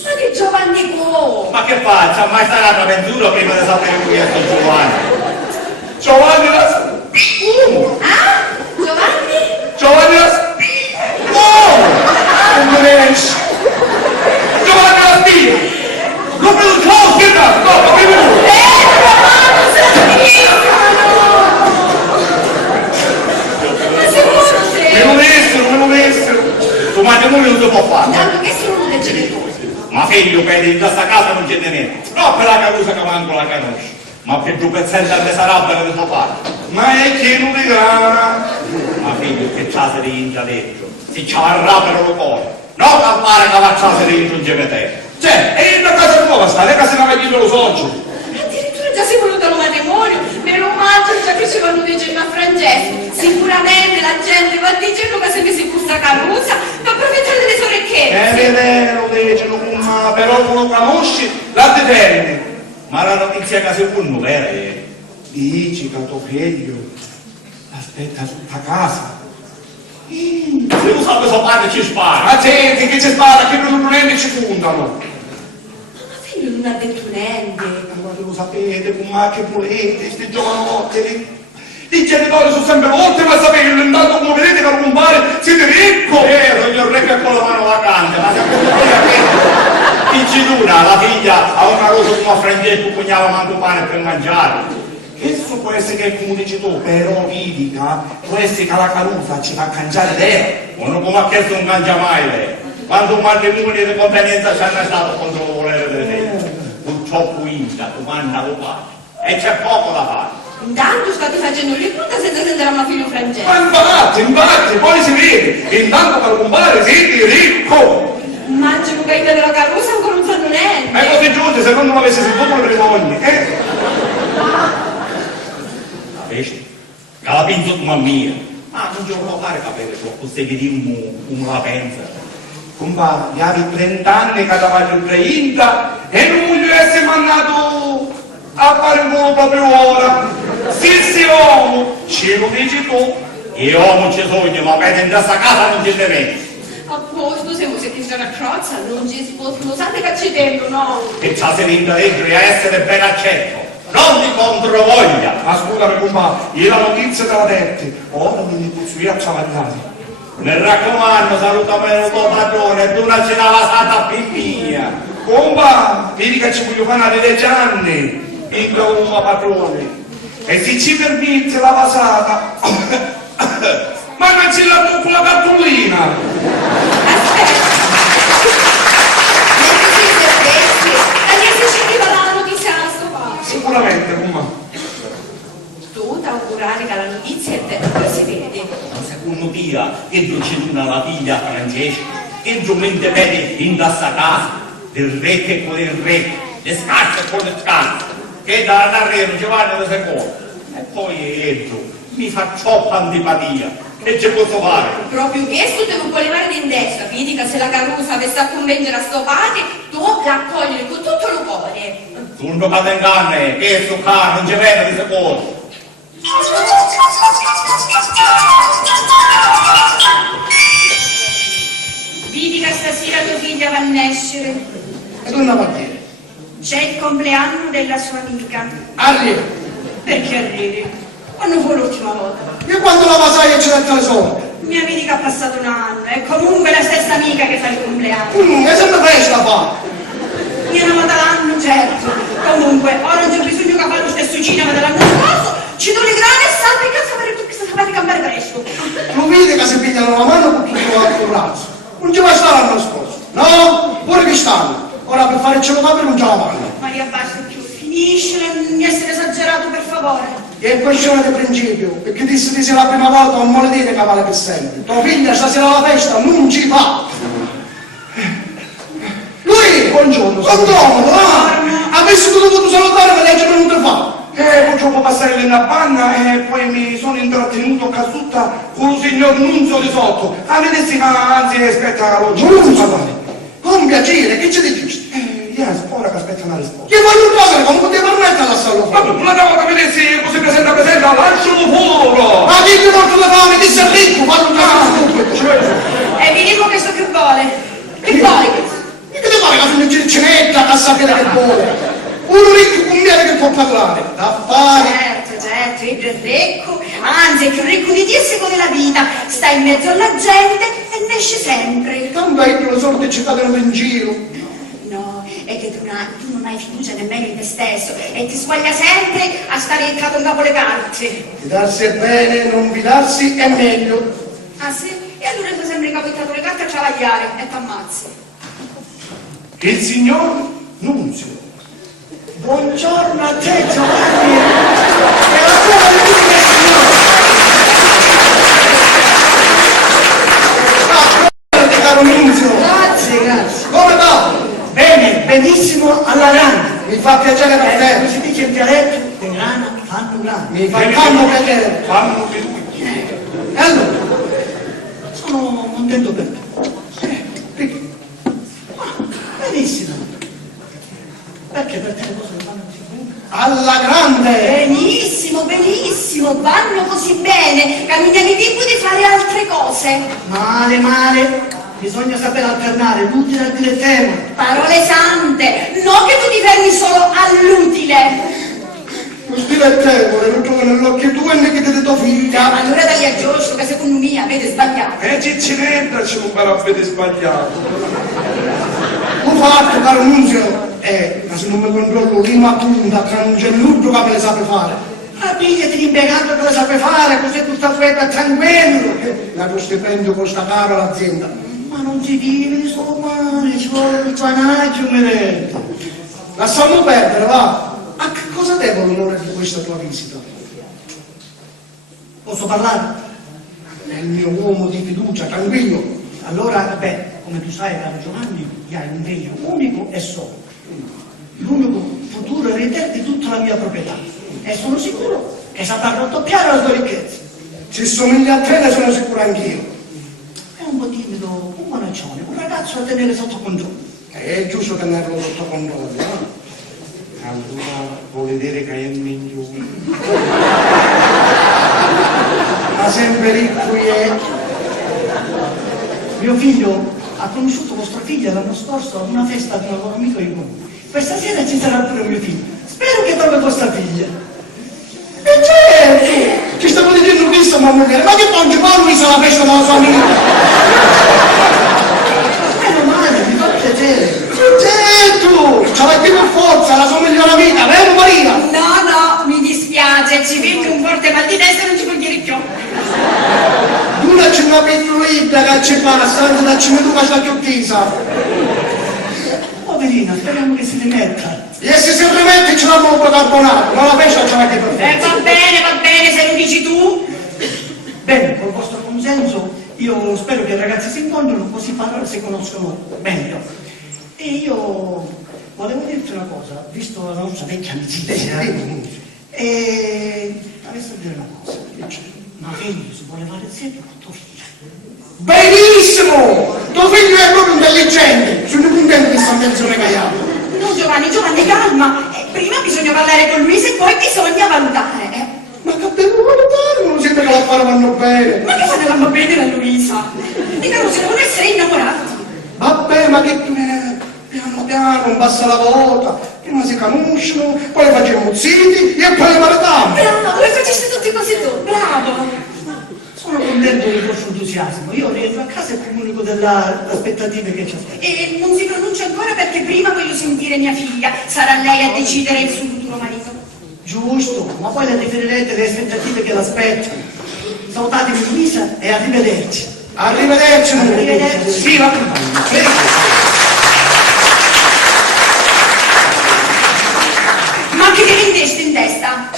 Ma di Giovanni Co? Ma che fa? C'ha mai stata un'avventura prima di sapere chi è sto Giovanni? Giovanni la... Ah? Giovanni? Giovanni la... Oh! Non me ne esce. Giovanni la spia! Come lo so, aspetta! No, come lo... Ma se Me lo messero. Tu matrimonio non si può fare. tanto che sono uno dei genitori. Ma figlio, che in questa casa non c'è niente. No, per la Carusa che manco la conosci. Ma per giù pezzente a sarebbe che si fa. Ma è pieno di grana. Ma figlio, che c'ha se rientra dentro. Si c'arrà per lo cuore. No, campare che la c'ha se rientra un gemete. Cioè, è una casa nuova, sta, le case non vedono lo soggio. Addirittura già si è voluto un matrimonio, meno male già che ci vanno dicendo a Francesco. Sicuramente la gente va dicendo che se mi si questa Carusa per approfittare delle sue ricchezze. Vero, dicono, ma però non lo conosci, la determini. Ma la notizia che secondo vera è. Dici che tuo figlio aspetta tutta casa. Se lo sa questo padre ci spara. Ma gente che ci spara, che non prende ci puntano. Ma figlio non ha detto niente. Ma lo sapete, ma che volete, sti giovanotti. I genitori sono sempre volte ma saperlo, intanto come vedete che compare siete ricco. Signor Re che con la mano vacante, ma secondo me che Cicciuna, la figlia, ha una cosa come a Francesco, pugnava manco pane per mangiare. Questo può essere che come dici tu, però vidica, può essere che la Carusa ci fa cangiare lei. Uno come ha chiesto non cangia mai lei. Quando un matrimonio di convenienza c'è stato contro il volere delle figlie. Purtroppo Inda, comanda lo padre. E c'è poco da fare. Intanto state facendo riprunda senza sentire a mio figlio Francesco. Ma infatti, poi si vede, intanto per compare siete ricco. Immagino che Inda della Carusa ancora non sanno niente. E così giusto, se non l'avessi sentito le vergogne, Capisci? Che la penso tu mia. Ma non ci può fare capire ciò, questo che uno la pensa. Compare, gli avevi 30 anni che davanti a 30 e non voglio essere mandato a fare un volo proprio ora. Sì, uomo, ce lo dici tu. Io non ci sogno, ma per in questa casa non ci deve. A posto, siamo se ti sono a crozza, non ci sposi, lo sapete che ci tengo, no? Che c'ha se vinta dentro e a essere ben accetto. Non di controvoglia. Ma scusami, compare, io la notizia te l'ha detta, ora mi inizio io a travagliare. Mi raccomando, saluta bene il tuo padrone e tu non ce l'ha lasciata a pimpia. Compa, vedi che ci voglio fare una 10 anni, dico un padrone. E se ci permette la vasata, mia, che c'è una figlia francese, che mente vede in questa casa, del re che con il re, le scarpe con le scarpe, che da Narrero Giovanni II. E poi entro, mi fa troppa antipatia. Che ci posso fare? Proprio questo te non puoi levare in destra, quindi che se la Carusa avesse a convengere a sto padre, tu l'accogliere con tutto il cuore. Tu non cade in canne, che sto caro, non ci vedo di secondo. Vedi che stasera tua figlia va a nascere. E tu non va a dire? C'è il compleanno della sua amica. Arriva. Perché ridi? Quando fu l'ultima volta? Io quando la vasaia ci dette le soldi? Mia amica ha passato un anno, è comunque la stessa amica che fa il compleanno. È sempre presto da fare. Io non vado l'anno, certo. Comunque, ora non c'è bisogno che fa lo stesso cinema dell'anno scorso, ci do le grane e salve in casa per tutti questi sapete campare presto. Lo vedi che si pigliano la mano con tutto l'altro braccio. Non ci va stare l'anno scorso. No, pure quest'anno. Ora per fare il cielo papero non ce la fanno. Maria, basta più, finiscila, non essere esagerato, per favore. E è questione di principio, perché disse di sia la prima volta non vuole dire che vale per sempre. Tua figlia stasera alla festa non ci va. Lui, buongiorno, sono comodo, avessi dovuto salutare ma lei ci è venuto fa. Purtroppo passare in banna e poi mi sono intrattenuto cassuta con il signor Nunzio di sotto. A vedessi, anzi, aspetta, lo Nunzio, con piacere, che ci dici? ora che aspetta una risposta. Che voglio cosa, come poteva permettere alla salvo Ma fuori? una volta vedessi così presenta, lascialo fuori! Ma chi ti porta la fame, ti sei ricco, fallo già E vi dico questo che vuole. Che vuole questo? E che ti pare che sono cincinetta, a sapere che vuole? Uno ricco conviene che può parlare. Da fare. Certo, è più ricco, anzi è più ricco di te secondo la vita. Sta in mezzo alla gente e ne esce sempre. Tanto hai più le sorti ci cadono in giro. No, è che tu non hai fiducia nemmeno in te stesso e ti squaglia sempre a stare entrato in capo le carte. Fidarsi è bene, non fidarsi è meglio. Ah sì? E allora sei sempre incapettato le carte a travagliare e t'ammazzi. Il signor Nunzio. Buongiorno a te Giovanni. E la tua benedizione, signore. Caro Nunzio. Grazie, grazie. Come va? Bene, benissimo alla grande. Mi fa piacere per te. Come si dice in dialetto, le grana fanno grana. Mi fa tanto piacere. Fanno che lui. E allora? Sono contento per te. Perché? Benissimo. Perché per te le cose vanno così bene? Alla grande! Benissimo, benissimo, vanno così bene che non hai tempo di fare altre cose. Male, male. Bisogna saper alternare l'utile al dilettevole. Parole sante, non che tu ti fermi solo all'utile. Lo dilettevole lo trovo nell'occhio tuo e neanche di tua figlia. Ma allora dagli a Giorgio che secondo me avete sbagliato. Ciccinetta c'è un bel avete sbagliato. Lo fatto, caro Nunzio, ma se non mi controllo lima punta, cancelluccio che me le sape fare. Ma pigliati l'impiegato che lo sape fare, così tu stai freddo tranquillo. La tuo stipendio costa caro l'azienda. Ma non si vive solo male, ci vuole il panaggio, mi rende. Lasciamo perdere, va. A che cosa devo l'onore di questa tua visita? Posso parlare? È il mio uomo di fiducia, tranquillo. Allora, come tu sai, caro Giovanni, hai un figlio unico e solo. L'unico futuro erede di tutta la mia proprietà. E sono sicuro che saprà raddoppiare la tua ricchezza. Se somiglia a te ne sono sicuro anch'io. È un po' timido, un bonaccione, un ragazzo da tenere sotto controllo. È giusto tenerlo sotto controllo, no? Allora vuole dire che è il migliore. Ma sempre ricco è. Mio figlio ha conosciuto vostra figlia l'anno scorso ad una festa di un loro amico in comune. Questa sera ci sarà pure mio figlio. Spero che trovi vostra figlia. E certo! Ci stavo dicendo questo, mamma mia, ma che oggi Paolo mi sarà festa della sua amica? Meno male, mi fa piacere. Certo! Ce l'hai più per forza, la sua migliore amica, vero Maria? No, mi dispiace, ci viene un forte mal di testa e non ci può dire più. Una c'è una piccoletta che ci fa, stanza da cimeduca sta chiuttisa. Poverina, speriamo che si rimetta. E se si rimette ce l'hanno un po' carbonato, ma la pesce ce l'ha che per forza. Va bene, se lo dici tu. Bene, col vostro consenso io spero che i ragazzi si incontrino, così si conoscono meglio. E io volevo dirti una cosa, visto la nostra vecchia amicizia, e adesso dire una cosa, ma figlio si vuole fare il serio con tuo figlio. Benissimo! Tuo figlio è proprio intelligente, sono contento di sta menzione cagata. No, Giovanni, calma. Prima bisogna parlare con Luisa e poi bisogna valutare. Ma che devo valutare? Non sembra che l'affare vanno bene. Ma che fate vanno bene la Luisa? Mica non si devono essere innamorati. Vabbè, ma che piano piano, non passa la volta, prima si conoscono, poi le facciamo zitti e poi le maritiamo. Bravo, le faceste tutte cose tu, bravo. Sono contento del vostro entusiasmo, io rientro a casa e comunico delle aspettative che ci aspettano. E non si pronuncia ancora perché prima voglio sentire mia figlia. Sarà lei a decidere il suo futuro marito. Giusto, ma poi le riferirete le aspettative che l'aspettano. Salutatemi Luisa e arrivederci. Arrivederci, Arrivederci. Sì, va. Ma che ti rendesti in testa?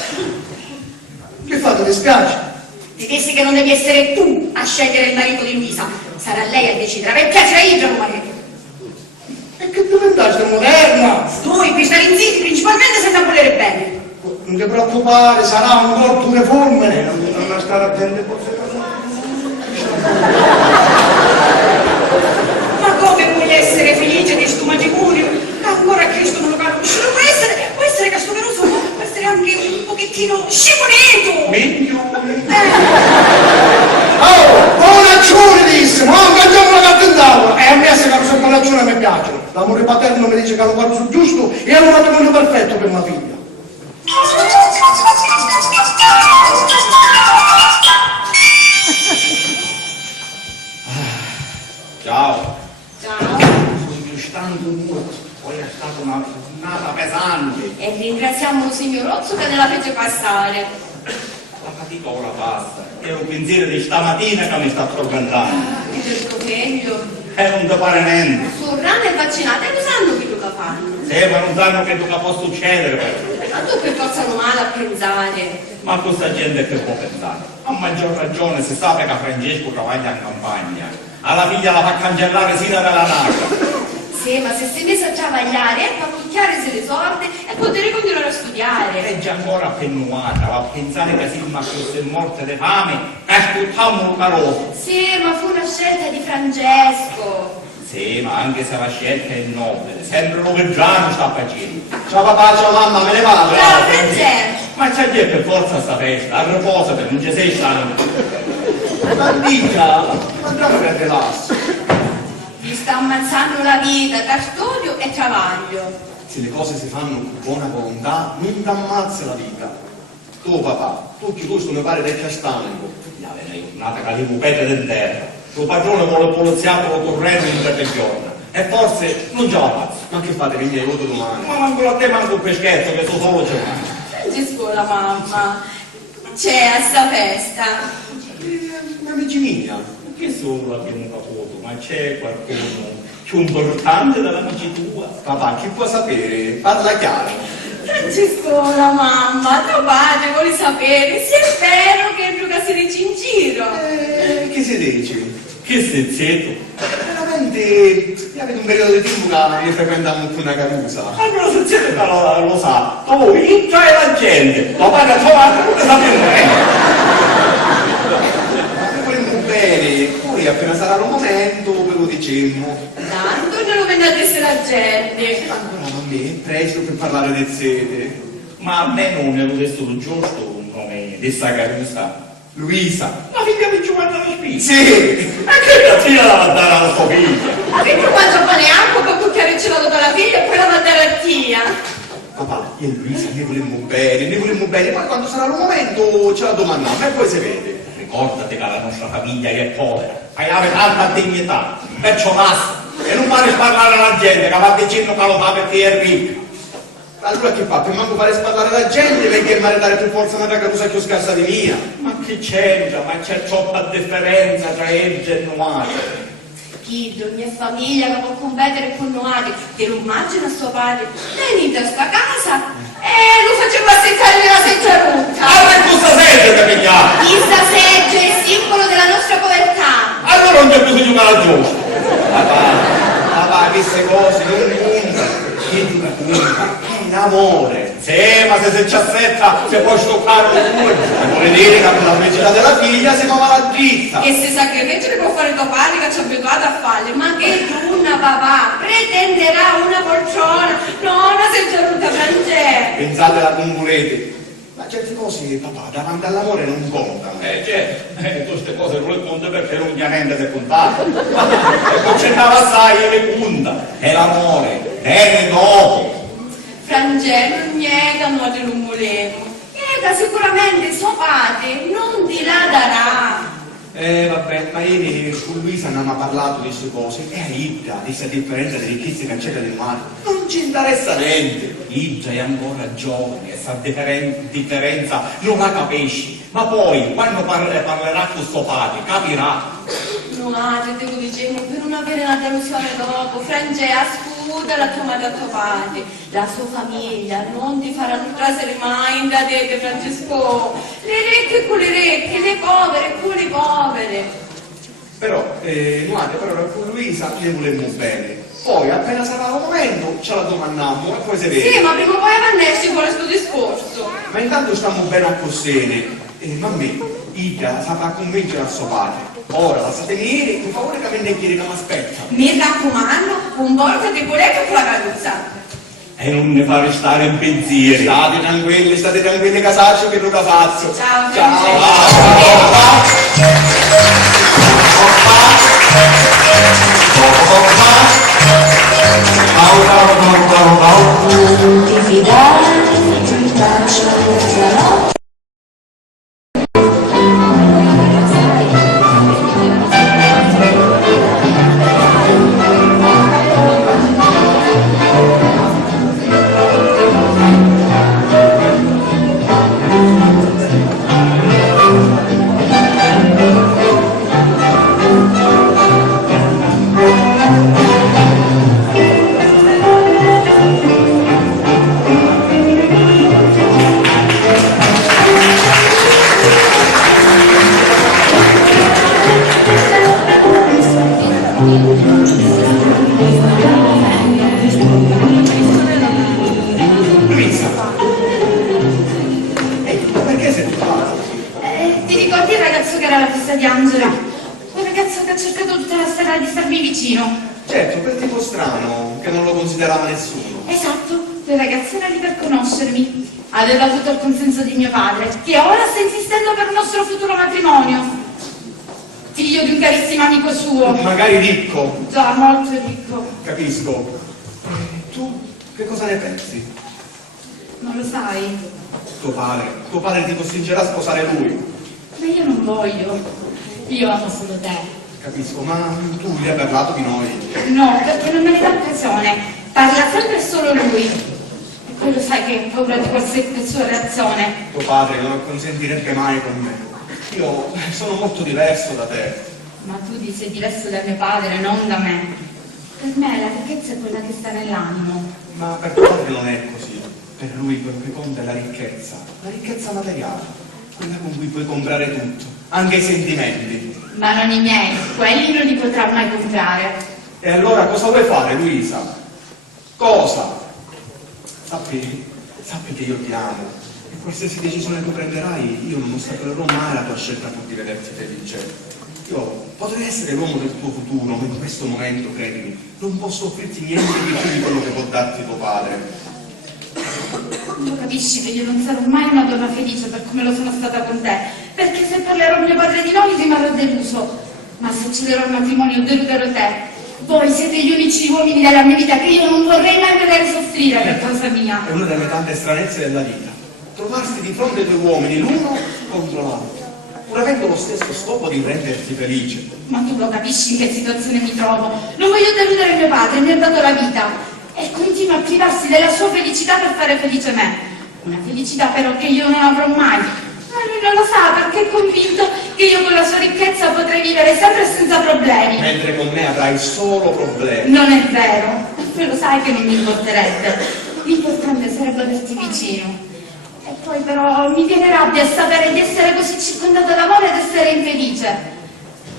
Che fate, ti spiace? Ti dissi che non devi essere tu a scegliere il marito di Luisa. Sarà lei a decidere. Per piacere io il marito. E che diventaste moderna? Tu qui stare in zitti principalmente senza volere bene. Non ti preoccupare, sarà un corpo uniforme. Non stare attento forse. Ma come puoi essere felice di sto matrimonio? Ancora Cristo non lo conosce. Non può essere che sto venuto, può essere anche un pochettino scimonito. Oh, bonaccione disse, ma mangiamo una carta in tavola. E a me se la bonaccione mi piace. L'amore paterno mi dice che lo guardo sul giusto e è un matrimonio perfetto per mia figlia. Ciao. Ciao. Sono più stanco molto. Poi è stata una giornata pesante. E ringraziamo il signor Rozzo che ne la fece passare. La fatica ora basta. È un pensiero di stamattina che mi sta tormentando. Che del tuo figlio. E non ti pare niente. Sul rano è vaccinato e lo sanno che lo fanno. Ma non sanno che cosa può succedere però. Ma tu per forza non male a pensare. Ma questa gente che può pensare? A maggior ragione si sa che Francesco travaglia in campagna. Alla figlia la fa cancellare sino dalla nave. Sì, ma se si è messa a travagliare è per picchiarsi le sorte e poter continuare a studiare. È già ancora appennuata, va a pensare che Silma fosse morta di fame e ascoltammo un caloso. Sì, ma fu una scelta di Francesco. Sì, ma anche se la scelta è nobile, sempre Lovegiano sta facendo. Ciao papà, ciao mamma, me ne vado. Ciao, Francesco. Ma c'è già per forza sta festa, a riposate, non ci sei stato. Bandita, andiamo per relax. Gli sta ammazzando la vita tra studio e travaglio. Se le cose si fanno con buona volontà, non ti ammazza la vita. Tu papà, tutti questo mi pare vecchia stanco. La giornata che arrivo pedre del terra. Tuo padrone vuole poliziato lo correndo in 3 giorni. E forse non ce la faccio. Ma che fate che mi hai avuto domani? Ma manco a te manco un scherzo che sono solo giovane. Francesco, la mamma. C'è a sta festa. Amici mia. Che solo abbiamo caputo, ma c'è qualcuno più importante dell'amici tua? Papà, chi può sapere? Parla chiaro. Francesco, la mamma, tuo padre vuole sapere se è vero che giocassero in giro. Che si dice? Che sezzetto! Veramente, io avevo un periodo di tempo che mi frequentavo con una carusa. Allora sezzetto che lo sa, tu intra e la gente, lo paga tua madre, non ne sa più Ne volemmo bene, poi appena sarà il momento ve lo dicemmo. Tanto non lo vende a essere la gente. Ancora a me è presto per parlare del sete. Ma a me non è lo stesso giusto un nome di sta carusa. Luisa. La figlia di Giovanna da Spizia. Sì! Ma che cazzina la va a dare alla sua figlia? Ma che tu quando fa neanche per cucchiare il celato dalla figlia e poi la va a dare a tia. Papà, io e Luisa ne volemmo bene, poi quando sarà il momento ce la domandiamo e poi si vede. Ricordati che la nostra famiglia è povera, aveva tanta dignità, perciò basta. E non fare sparlare alla gente che va dicendo che lo fa perché è ricco. Allora che fa? Per manco fare sparlare la gente, lei che dare più forza a una carusa più scarsa di mia. Ma che c'entra? Ma c'è troppa differenza tra Elge e Noate. Chi ogni famiglia che può competere con noi, che lo immagina suo padre, venite a sta casa e lo faceva assettare nella seggia rotta. Ah, ma cosa sei che pigliare? Questa seggia è il simbolo della nostra povertà. bisogno coraggioso. Papà, queste cose non contano. Che dica conta? È l'amore. Sì, ma se ci aspetta, se puoi stoccare un cuore. Vuole dire che per la felicità della figlia si muove la dritta. Che se sa che invece può fare tuo padre che ci ha abituato a farle, ma che una papà pretenderà una poltrona, non sei già venuta a mangiare. Pensate alla concurrente. Ma certe cose, papà, davanti all'amore non contano. Certo, queste cose non le conto perché non gli niente si è contato. E non c'è nada assai e le punta. È l'amore, è dopo. Frangè, non niega nuoto in un mulino. Niega sicuramente suo padre non ti la darà. Vabbè, ma ieri con Luisa non abbiamo parlato di queste cose. E a Ida, di questa differenza di ricchezza che c'è del mare, non ci interessa niente. Ida è ancora giovane, questa differenza non la capisci. Ma poi, quando parlerà con suo padre, capirà. No, madre, te lo dicevo, per non avere una delusione dopo, Frangè, ascolta la tua madre a tuo padre, la sua famiglia non ti faranno trasere mai in da te, Francesco, le ricche con le ricche, le povere con le povere. Però, guarda, però con Luisa ne volemmo bene. Poi, appena sarà il momento, ce la domandiamo e poi si vede. Sì, ma prima o poi avannessi con questo discorso. Ma intanto stiamo bene a Cossene. Ma a me, Ida saprà convincere a suo padre. Ora, lasciate ieri, per favore che mi chiede che mi aspetta. Mi raccomando, un volta che volete con la caluzza. E non ne fa restare in pensieri. State tranquilli, casaccio che lo faccio. Ciao, Ti fidare, ti faccio mezzanotte. Luisa! Perché sei tutta Ti ricordi il ragazzo che era alla festa di Angela? Quel ragazzo che ha cercato tutta la strada di starmi vicino. Certo, quel tipo strano, che non lo considerava nessuno. Esatto, quel ragazzo era lì per conoscermi. Aveva avuto il consenso di mio padre, che ora sta insistendo per il nostro futuro matrimonio. Figlio di un carissimo amico suo. Magari ricco, Già, molto ricco. capisco. Tu che cosa ne pensi? Non lo sai? Tuo padre ti costringerà a sposare lui. Ma io non voglio. Io amo solo te. Capisco, ma tu gli hai parlato di noi. No, perché non me ne dà occasione. Parla sempre solo lui. E poi lo sai che ho paura di qualsiasi sua reazione. Tuo padre non consentirebbe mai con me. Io sono molto diverso da te. Ma tu sei diverso da mio padre, non da me. Per me la ricchezza è quella che sta nell'animo. Ma per tuo padre non è così. Per lui quello che conta è la ricchezza materiale, quella con cui puoi comprare tutto, anche i sentimenti. Ma non i miei, quelli non li potrà mai comprare. E allora cosa vuoi fare, Luisa? Cosa? Sappi che io ti amo e qualsiasi decisione tu prenderai, io non ostacolerò mai la tua scelta pur di vederti felice. Io potrei essere l'uomo del tuo futuro, ma in questo momento, credimi, non posso offrirti niente di più di quello che può darti tuo padre. Tu capisci che io non sarò mai una donna felice per come lo sono stata con te, perché se parlerò a mio padre di noi rimarrò deluso, ma se accederò al matrimonio deluderò te. Voi siete gli unici uomini della mia vita che io non vorrei mai vedere soffrire per causa mia. È una delle tante stranezze della vita, trovarsi di fronte ai due uomini, l'uno contro l'altro, pur avendo lo stesso scopo di renderti felice. Ma tu lo capisci in che situazione mi trovo? Non voglio deludere mio padre, mi ha dato la vita e continua a privarsi della sua felicità per fare felice me. Una felicità però che io non avrò mai. Ma lui non lo sa perché è convinto che io con la sua ricchezza potrei vivere sempre senza problemi. Mentre con me avrai solo problemi. Non è vero, tu lo sai che non mi importerebbe. L'importante sarebbe averti vicino. E poi però mi viene rabbia a sapere di essere così circondato d'amore ed essere infelice.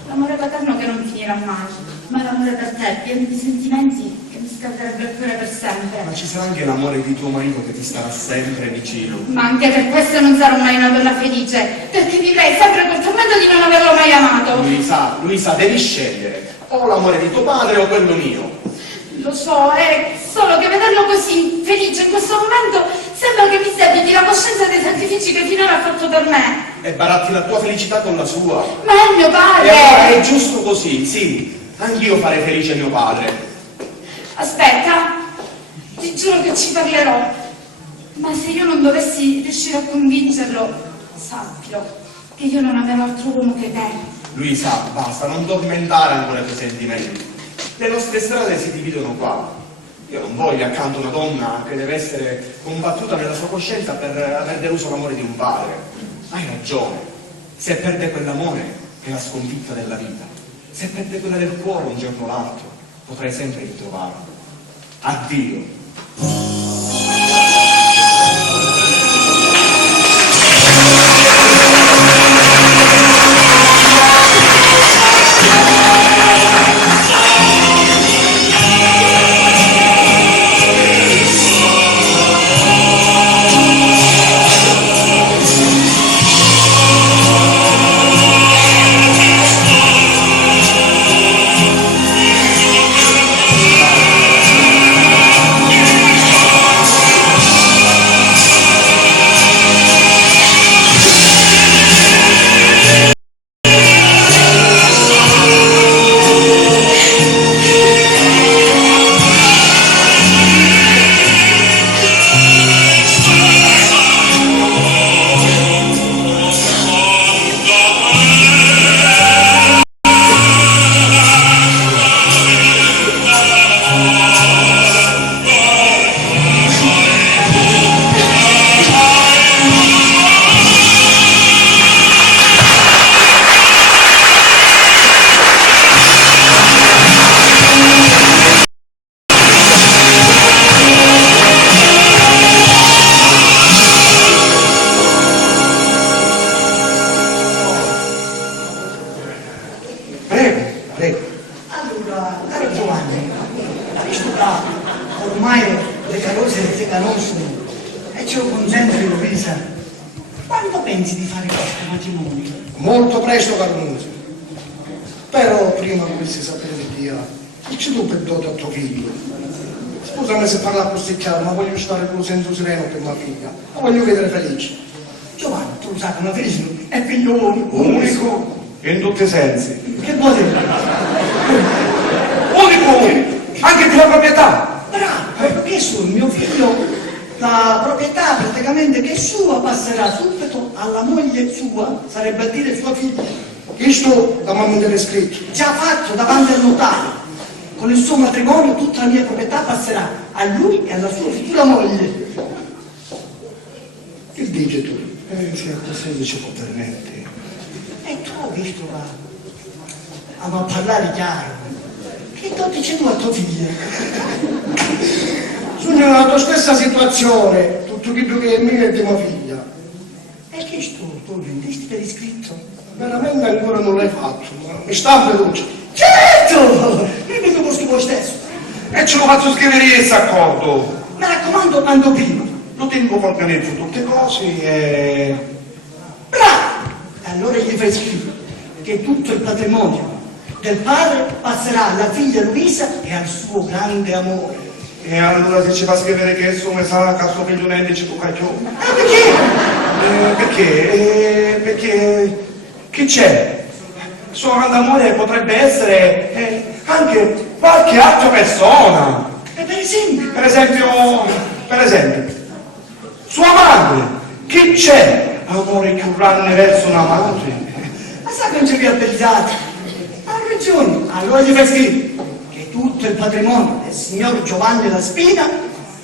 L'amore paterno che non finirà mai, ma l'amore per te, pieno di sentimenti che mi scalderebbe il cuore per sempre. Ma ci sarà anche l'amore di tuo marito che ti starà sempre vicino. Ma anche per questo non sarò mai una donna felice, perché vivrei sempre col tormento di non averlo mai amato. Luisa, devi scegliere. O l'amore di tuo padre o quello mio. Lo so, è solo che vederlo così felice in questo momento sembra che mi sdebiti la coscienza dei sacrifici che finora ha fatto per me. E baratti la tua felicità con la sua. Ma è mio E padre! allora è giusto così, sì. Anch'io farei felice mio padre. Aspetta, ti giuro che ci parlerò. Ma se io non dovessi riuscire a convincerlo, sappilo che io non avevo altro uomo che te. Luisa, basta, non tormentare ancora i tuoi sentimenti. Le nostre strade si dividono qua. Io non voglio accanto una donna che deve essere combattuta nella sua coscienza per aver deluso l'amore di un padre. Hai ragione. Se perde quell'amore è la sconfitta della vita. Se perde quella del cuore un giorno o l'altro, potrai sempre ritrovarlo. Addio. ormai le cose si conoscono e ci consente Luisa. Quando pensi di fare questo matrimonio? Molto presto, Carloso. Però prima dovresti sapere di Dio. Dici tu per dote a tuo figlio. Scusami se parla così chiaro, ma voglio stare con senso sereno per mia figlia. La voglio vedere felice. Giovanni, tu lo sai, una felice è figlio unico. Unico in tutti i sensi. Che vuol dire? Unico anche per la proprietà. Bravo, perché sul mio figlio la proprietà praticamente che è sua passerà subito alla moglie sua, sarebbe a dire sua figlia. Questo da mamma deve scritto. Già fatto davanti al notaio. Con il suo matrimonio tutta la mia proprietà passerà a lui e alla sua futura moglie. Che dici tu? Certo, se dice può permettere. E tu hai visto va? A parlare chiaro. Che tu dici tu a tua figlia? Sono nella tua stessa situazione, tutto quello che è mio e di mia figlia. E che tu vendisti per iscritto? Veramente ancora non l'hai fatto, ma mi sta veloce. Certo! Mi conosco voi stesso. E ce lo faccio scrivere io questo accordo. Mi raccomando quando prima. Lo tengo per organizzo tutte cose e... Bravo! E allora gli fai scrivere che tutto il patrimonio del padre passerà alla figlia Luisa e al suo grande amore. E allora se ci fa scrivere che esso mi sa che suo figlio non dice tu cacchio. Perché? Perché che c'è? Suo grande amore potrebbe essere anche qualche altra persona. E per esempio? Per esempio, sua madre. Chi c'è? Amore più grande verso una madre. Ma sa che non ci vi abbellizate? Ha ragione. Allora gli fai scrivere che tutto il patrimonio del signor Giovanni La Spina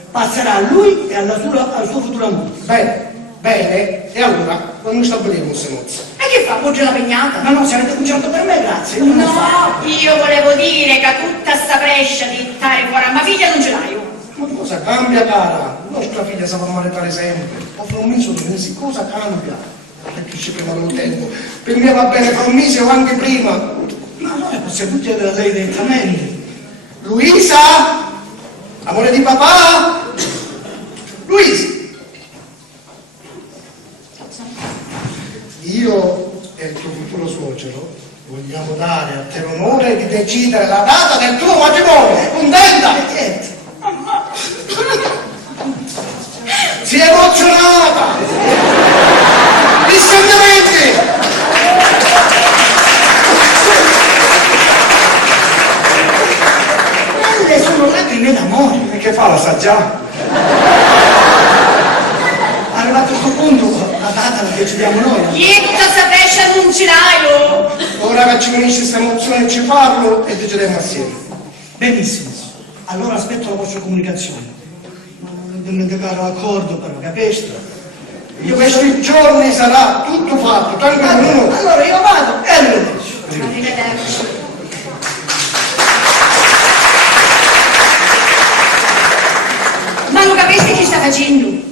passerà a lui e al suo futuro amore. Bene, bene, e allora quando stabiliremo queste nozze? E che fa? Poggia la pegnata? No, se avete cominciato per me, grazie. Io non lo No, io volevo dire che tutta sta brescia di stare fuori a mia figlia non ce l'hai io. Ma cosa cambia, cara? Nostra figlia sa maritare sempre. Offre un mese di mesi, cosa cambia? Perché ci privano tempo? Per me va bene fra un mese o anche prima. Ma noi possiamo chiedere a lei direttamente. Luisa? Amore di papà? Luisa? Io e il tuo futuro suocero vogliamo dare a te l'onore di decidere la data del tuo matrimonio. Contenta? Si è emozionata! Gli sentimenti! Quelle sono lacrime d'amore. E che fa, la sa già? Arrivato a questo punto, la data la decidiamo noi. Chi tutta sta pesce annuncerai? Ora che ci finisce questa emozione ci parlo e decideremo assieme. Benissimo. Allora aspetto la vostra comunicazione. Non mi caro accordo però, capisci? In questi giorni sarà tutto fatto, tranquillo. Allora io vado e arrivederci. Arrivederci. Ma non capisci che sta facendo?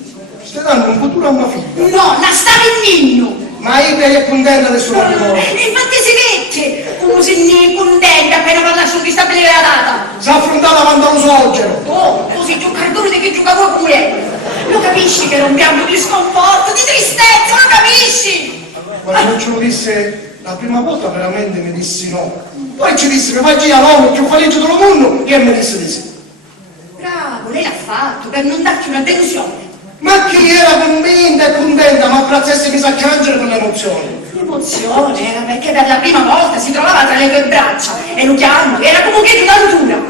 Stai dando un futuro a una figlia. No, la sta venendo! Ma Ida è contenta del suo matrimonio. Infatti si vede come se ne è contenta appena parla su di stabilire la data. Si è affrontata davanti allo suocero. Oh, così tu cardone di che giocavo con me. Lo capisci che era un pianto di sconforto, di tristezza, lo capisci? Quando ce lo disse la prima volta veramente mi dissi no. Poi ci disse che facci l'uomo più felice del mondo e mi disse di sì. Bravo, lei l'ha fatto per non darti una delusione. Ma chi era convinta e contenta, ma Francesco mi sa piangere con l'emozione. L'emozione era perché per la prima volta si trovava tra le tue braccia e lo chiamo, era come che di un'altura.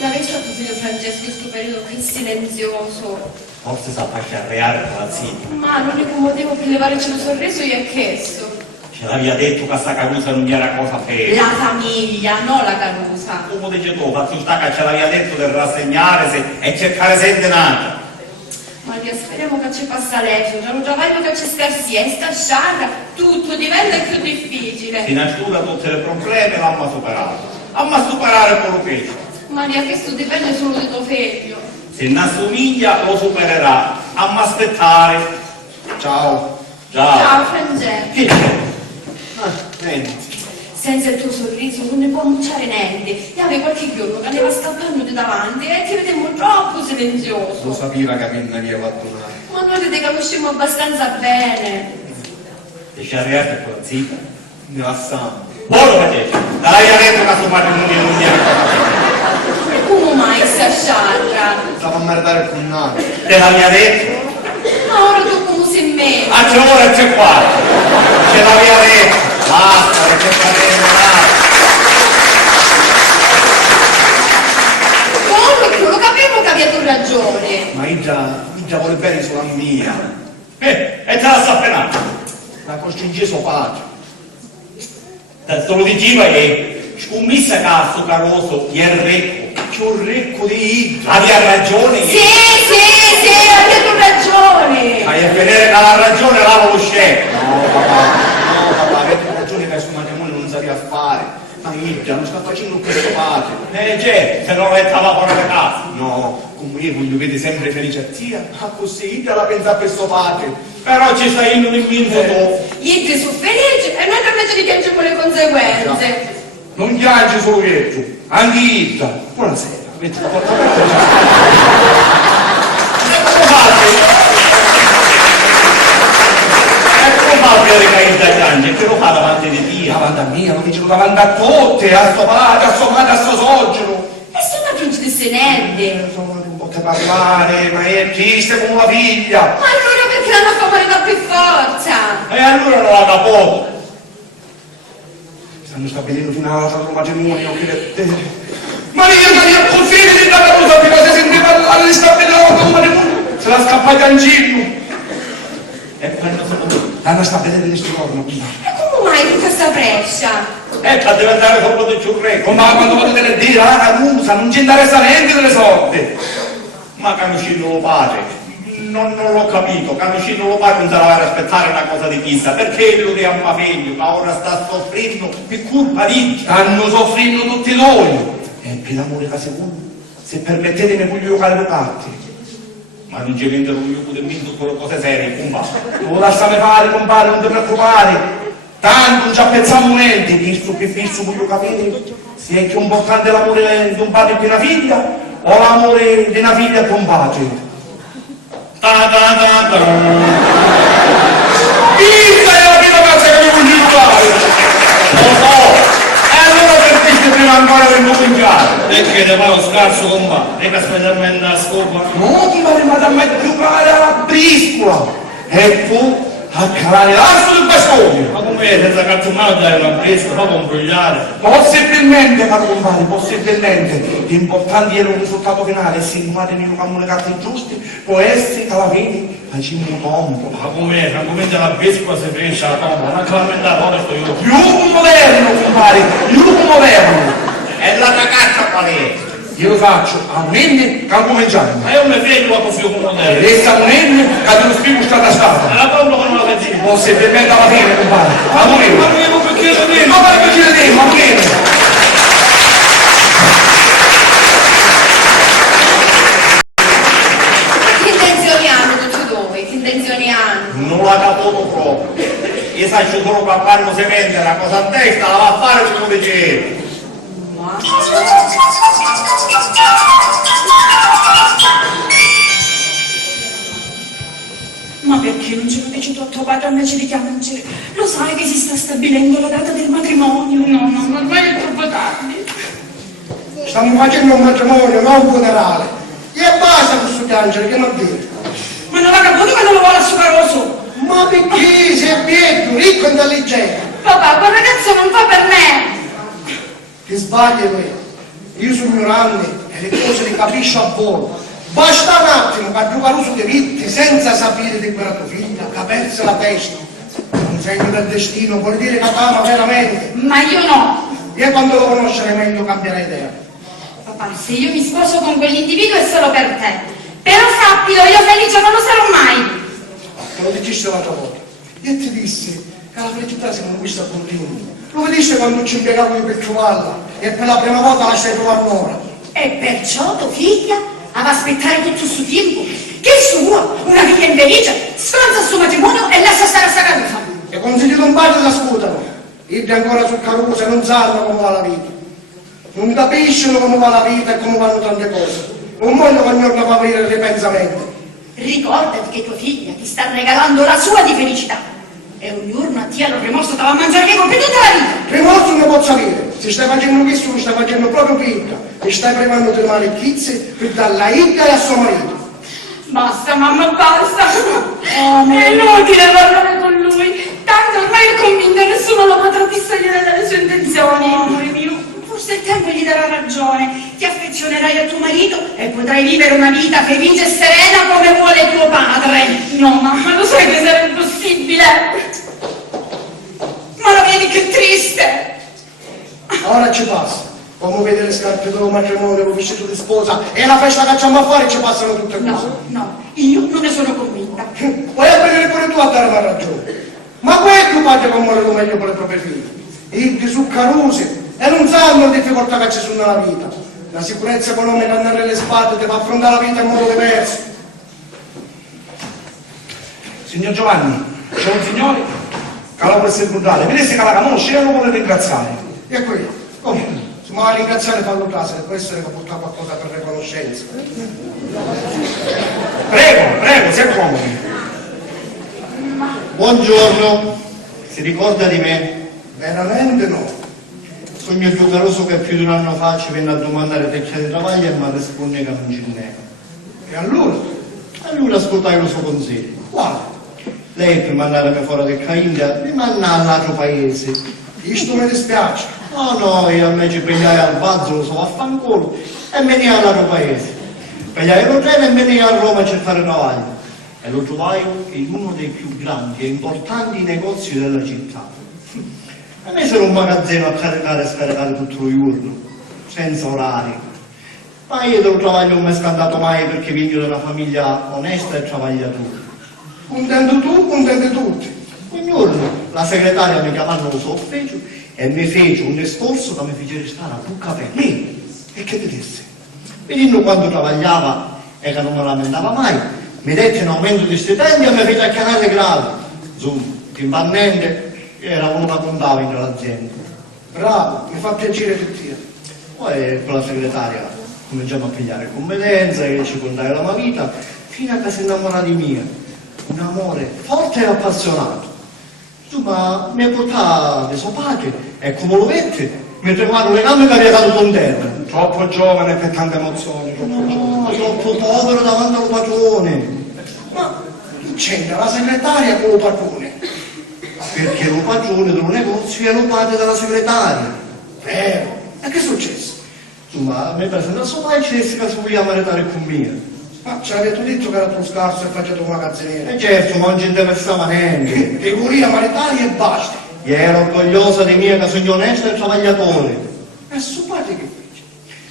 L'avete stato zio Francesco in questo periodo qui silenzioso? Forse sa pacchiarreare con la zia. Ma l'unico motivo per levarci il sorriso gli è chiesto. Ce l'aveva detto che sta carusa non era cosa per. La famiglia, non la carusa. Come dice tu, fatto sta che ce l'aveva detto di rassegnarsi e cercare sempre nata. Maria, speriamo che ci passa l'esito, c'è un travaglio che ci scarsia, e sta sciarra, tutto diventa più difficile. Finastura tutti i problemi l'hanno superato. Amma superare quello che c'è. Maria, questo dipende solo da tuo figlio. Se ne assomiglia lo supererà. Amma aspettare. Ciao. Ciao. Ciao Francesco. Che c'è? Niente. Senza il tuo sorriso non ne può mucciare niente. E avevi qualche giorno che andava scappando di davanti e ti vedemmo troppo Lo silenzioso. sapeva che mi aveva fatto male. Ma noi ti conosciamo abbastanza bene. Dice arrivare con la zita. Ne va sangue. Buono che c'è. Dai a detto che suo matrimonio non era cosa. E come mai sta sciarra? Stava a maritare con nato. Te l'aveva detto? Ma ora tu come sei in me? Ah, c'è ora e c'è qua. Ce l'aveva detto. Basta, perché faremo Io lo capivo che avevi ragione. Ma già vuole bene solo a mia. e te la sta penando. La costringe suo padre. Te lo diceva e scommessa che a sto caroso gli è ricco. C'è un ricco di Idra. Aveva ragione. Sì, avevi ragione. Hai a vedere che la ragione lava lo scemo. No papà, avete ragione che il suo matrimonio non sapeva fare. Ma Idra non sta facendo questo padre. C'è, se non mettava fuori da casa. No, come io voglio vedere sempre felice a zia, ma così Idra la pensa per suo padre. Però ci stai in un invinto tu. Gli sono felici e noi invece di piangere con le conseguenze. Non piange solo io, anche Idra. Buonasera, metti la porta aperta. Come fate? Come fate a recare da piangere? Che lo fa davanti di Dio? Davanti a mia, lo dicevo davanti a tutte, a suo padre, a sua madre, a suo soggiorno. E se una principessa nerde? Insomma, non potete parlare, ma è triste come una figlia. Ma allora perché non fa fare da più forza? E allora non la capo. Stanno stabilendo fino alla loro matrimonio, Maria, confidi di dare cosa prima si sentiva parlare di stabilire come matrimonio. Se la scappata in giro. E quando sono... L'hanno stabilito questo giorno. E come mai tutta questa prescia? Per diventare solo di ciurrecco. Ma quando potete dire, la carusa, non ci interessa niente delle sorte. Ma Canucino lo padre. Non l'ho capito, Canucino lo padre non sarà per aspettare una cosa di chissà, perché lo di amma figlio, che ora sta soffrendo per colpa di... Stanno soffrendo tutti noi. E per l'amore che secondo, Se permettete mi voglio giocare le carte. Ma non ci vendono io pure vinto con le cose serie, compadre. Tu lasciami fare, compare, non ti preoccupare. Tanto non ci apprezziamo niente, visto che visto voglio capire se è più importante l'amore di un padre per una figlia o l'amore di una figlia per un padre. Ta ta ta ta. Questa è la prima cosa che io voglio fare! Lo so! E allora perché prima ancora per cominciare? Perché te fa lo scarso combattere? Mica aspettarmi la scopa. No, ti pare a me giocare alla briscola e tu a calare l'asso del bastone. Ma come senza cartomare dai una briscola, proprio un brogliare? Possibilmente, caro compare, possibilmente. L'importante è il risultato finale, se inumate mi giocano le carte giuste, può essere che alla fine facciamo un tombo. Ma come? Francamente la briscola si finisce la tomba, non calammentare, ora sto io. Gioco moderno, compare, gioco moderno. E la ragazza qual è? Io lo faccio a monenne che cominciamo. Ma io mi vedo quando figlio come modello. Resta monenne che te lo spiego stata stata. La tomba che non la vedi. Possibilmente alla fine, compare. A monenne. Ma non io perché lo vedo? Ma perché le devo, ma che? Che intenzioni hanno tutti e due? Che intenzioni hanno? Non la capono proprio. Io faccio solo che quando si vende la cosa a testa, la va a fare come dicevo. Ma perché non ce lo dici tu a tuo padre invece di chiamarci? Lo sai che si sta stabilendo la data del matrimonio? No, no, ormai è troppo tardi. Stiamo facendo un matrimonio, non un funerale. E basta questo piangere, che non dire. Ma non l'ha capito che non lo vuole assucaroso? Ma perché sei pietro, ricco e intelligente? Papà, quel ragazzo non fa per me. Ti sbagli lui. Io sono ignorante e le cose le capisco a volo. Basta un attimo per giocare su dei vitti senza sapere di quella tua figlia che ha perso la testa. Un segno del destino, vuol dire che t'ama veramente. Ma io no. Io quando lo conoscerai meglio cambierai idea. Papà, se io mi sposo con quell'individuo è solo per te. Però sappilo, io felice non lo sarò mai. Te lo dicesti l'altra volta. Io ti dissi che la felicità si conquista a continuo. Lo vediste quando ci impiegavo io per trovarla e per la prima volta lasciai trovare un'ora. E perciò tua figlia aveva aspettare tutto questo tempo? Che sua, una figlia infelice, sfronza il suo matrimonio e lascia stare a sta caduta. E consigli d'un padre la scutano. Iddi ancora sul caruso e non sanno come va la vita. Non capiscono come va la vita e come vanno tante cose. Non vogliono ogni giorno fa aprire dei pensamenti. Ricordati che tua figlia ti sta regalando la sua di felicità. E un giorno a te lo rimorso te va a mangiare che per tutta la vita. Rimorso non posso sapere. Se stai facendo questo, lo stai facendo proprio picca. E stai privando delle malecchizie per darla a Idda e a suo marito. Basta, mamma, basta. È inutile parlare con lui. Tanto ormai è convinto che nessuno lo potrà distogliere dalle sue intenzioni. Amore mio, forse il tempo gli darà ragione. Ti affezionerai a tuo marito e potrai vivere una vita felice e serena come vuole tuo padre. No, mamma, lo sai che sarebbe possibile? Ma lo vedi che triste? Ora ci passa. Come vedi le scarpe del matrimonio, il vestito di sposa e la festa che facciamo a fare ci passano tutte cose. No, io non ne sono convinta. Puoi venire pure tu a dare una ragione. Ma poi è tuo padre che muore lo meglio per le proprie figlie. I zuccarusi e non sanno le difficoltà che ci sono nella vita. La sicurezza economica andare alle spalle ti fa affrontare la vita in modo diverso. Signor Giovanni, c'è un signore che la vuole salutare, vedete che la conosce e lo vuole ringraziare. E qui, come? Se mi va a ringraziare fallo casa, può essere che porta qualcosa per riconoscenza. Prego, sia comodi. Buongiorno, si ricorda di me? Veramente no. Sono il Giucaroso che più di un anno fa ci venne a domandare perché di travaglio e mi risponde che non ce n'è. E allora? Allora ascoltai il suo consiglio. Quale? Lei per mandarmi fuori del Cainda mi manda all'altro paese. Questo mi dispiace. No, io invece pigliai al Vazzo, lo so affanculo, e me ne all'altro paese. Pigliai lo treno e me ne a Roma a cercare travaglio. E lo trovai in uno dei più grandi e importanti negozi della città. E mesero un magazzino a caricare e scaricare tutto il giorno, senza orari. Ma io del travaglio non mi è scandato mai perché vengo da una famiglia onesta e travagliatura. Contento tu, contenti tutti. Un giorno la segretaria mi chiamò allo suo ufficio e mi fece un discorso che mi fece restare a bocca aperta. E che ti disse? Vedendo quando travagliava e che non mi lamentava mai, mi dette un aumento di stipendio e mi fece a chiamare grave. Insomma, timpanmente era uno che contava in quell'azienda. Bravo, mi fa piacere che ti. Poi con la segretaria cominciamo a pigliare competenze, e ci contai la mia vita, fino a che si innamorò di mia. Un amore forte e appassionato. Insomma, mi portava di suo padre e come lo vette, mi tremavano le gambe che aveva dato con terra. Troppo giovane per tante emozioni, troppo giovane. No, troppo povero davanti al padrone. Ma che c'entra la segretaria con lo padrone? Perché lo padrone del negozio è lo padre della segretaria. Vero, e che è successo? Insomma, mi presenta a suo padre e ci disse che si voleva maritare con me. Ma ci avete detto che era tuo scarso e facciato un magazziniere. E certo, non ci interessava niente. Figuria maritaria e basta. Io ero orgogliosa di me che sono onesto e travagliatore. E suo padre che fece?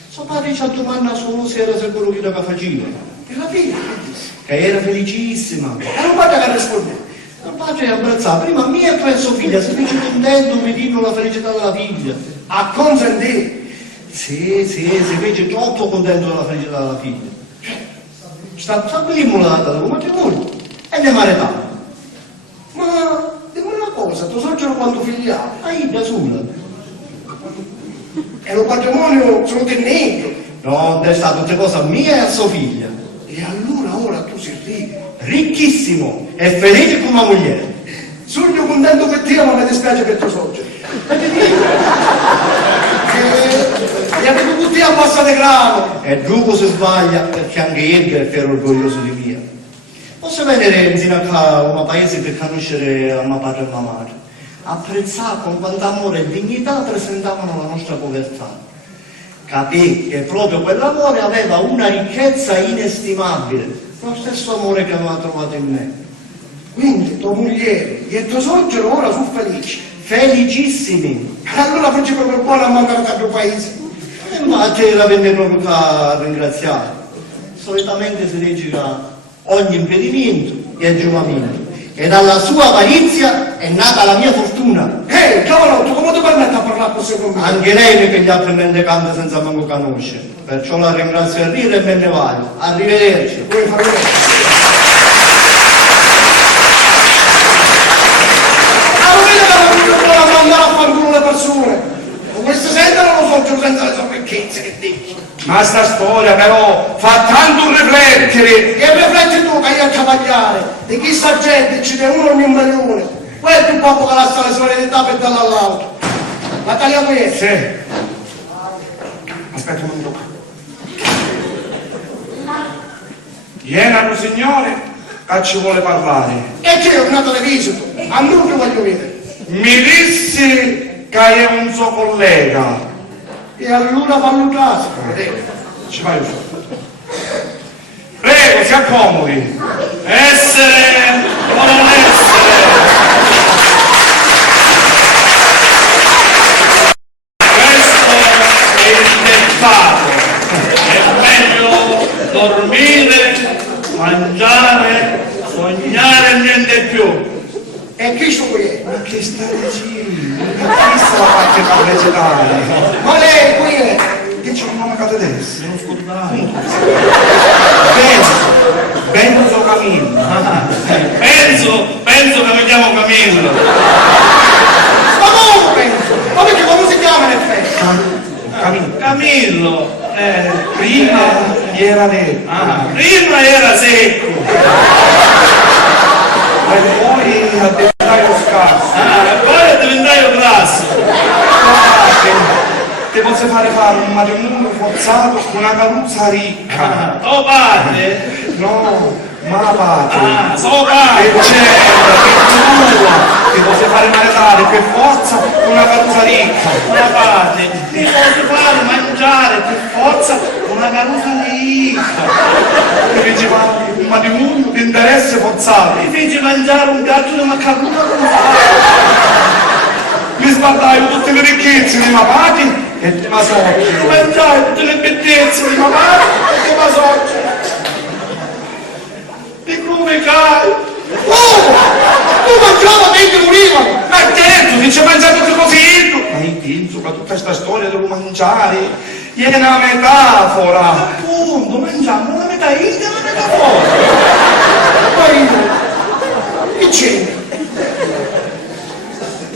Suo padre ci ha domandato solo se era sicuro che faceva. E la figlia che disse? Che era felicissima. E non padre che rispondeva. Il padre abbrazzava prima mia e poi sua figlia, si fece contento mi dicono la felicità della figlia. A consentire. Sì, si fece troppo contento della felicità della figlia. Stabilimmo la data del matrimonio e ne maritavamo. Ma dimmi una cosa, tuo suocero quanto figli ha? Hai da sola. E lo patrimonio sono tenente. No, è stato tutte cose a mia e a sua figlia. E allora ora tu sei ricco. Ricchissimo e felice come una moglie. Sono contento per te, ma mi dispiace per tuo suocero. E avete tutti abbassate grano. E Giugo si sbaglia perché anche egli è fiero orgoglioso di mia. Posso venire insieme a un paese per conoscere a mio padre e a mia madre, apprezzare con quanto amore e dignità presentavano la nostra povertà. Capì che proprio quell'amore aveva una ricchezza inestimabile, lo stesso amore che aveva trovato in me. Quindi tua moglie e tuo suocero ora sono felici. Felicissimi. Allora faccio proprio buono a mandare dal tuo paese. Infatti la venne proprio a ringraziare. Solitamente si dice che ogni impedimento è giovamento e dalla sua avarizia è nata la mia fortuna. Giovanotto, come ti permetti a parlare così con me? Anche lei mi piglia prendente canto senza manco conoscere. Perciò la ringrazio a rire e me ne vado. Arrivederci. Vuoi fare vedere? Andare a fare culo le persone. Con queste sentono lo so senza le sue ricchezze, che dici? Ma sta storia però fa tanto riflettere. E rifletti tu che hai a cavagliare. Di chi sta gente ci deve uno ogni milione. Quello è più poco che lascia le solidarietà per darla all'altro. La tagliamo io. Sì. Aspetta un minuto. Viene un signore che ci vuole parlare. E c'è una televisione. A noi che voglio vedere. Mi disse che è un suo collega. E allora valutate. Ci vai su. Prego, si accomodi. Essere o non essere. Questo è il dettato. È meglio dormire, mangiare, sognare e niente più. E chi sono qui? Ma che stai dicendo? Chi sta la parte per recitare? Ma lei qui è? Che c'è un nome adesso? Non scordare. Penso Camillo. Penso che mi chiamo Camillo. Ma come penso? Ma perché come si chiama nel festa? Camillo. Prima era nero. Prima era secco. E poi diventato scarso. Poi è diventato grasso. Ti posso fare un matrimonio forzato con una carusa ricca. Oh padre? No, ma la padre. So E padre. certo, che tua ti posso fare maritare per forza con una carusa ricca. Ma padre, mi posso fare mangiare per forza una carusa ricca. Ti feci fare un matrimonio di interesse forzato. Mi feci mangiare un gatto di una carusa Mi sbardai tutte le ricchezze di mia padre e di mia sorella. mi mangiai tutte le bellezze di mamma e di mia sorella. Di come cai? Tu mangiava mentre morivano! Ma certo, se ci hai mangiato tutto così! Ma io penso che tutta questa storia dello mangiare è una metafora. Appunto, mangiamo una metà India e una metà fuori. Poi, che c'è?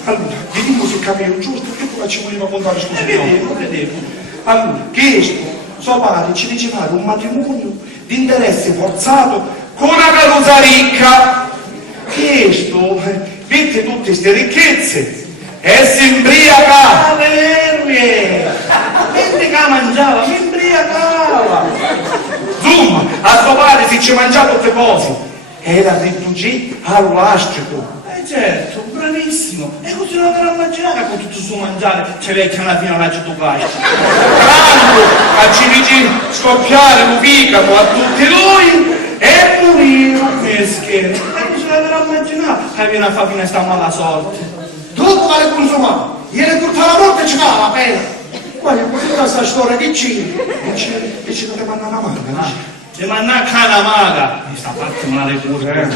Allora, vediamo se capivo giusto che cosa ci voleva contare, scusa. Vedevo. Allora, questo, suo padre ci dice fare un matrimonio di interesse forzato con una carusa ricca. Questo, vede tutte queste ricchezze e si imbriaca. Averie! Mentre che mangiava, mi imbriacava. Zoom, a suo padre si ci mangiava tutte cose. Era rifuggito all'astrico. Certo, bravissimo. E continuavano a mangiare con tutto il suo mangiare. C'è vecchia una fine una tu vai. Quando a ci dice scoppiare un ficato a tutti noi e morire. Scherzo. E continuavano a mangiare. E viene a fare fine sta mala sorte. Dopo che le consumava, ieri tutta la morte ci dava la pena. Guarda, tutta questa storia che c'è? E ci doveva mandare una mano. Se mannacca la maga, mi sta facendo una recupera.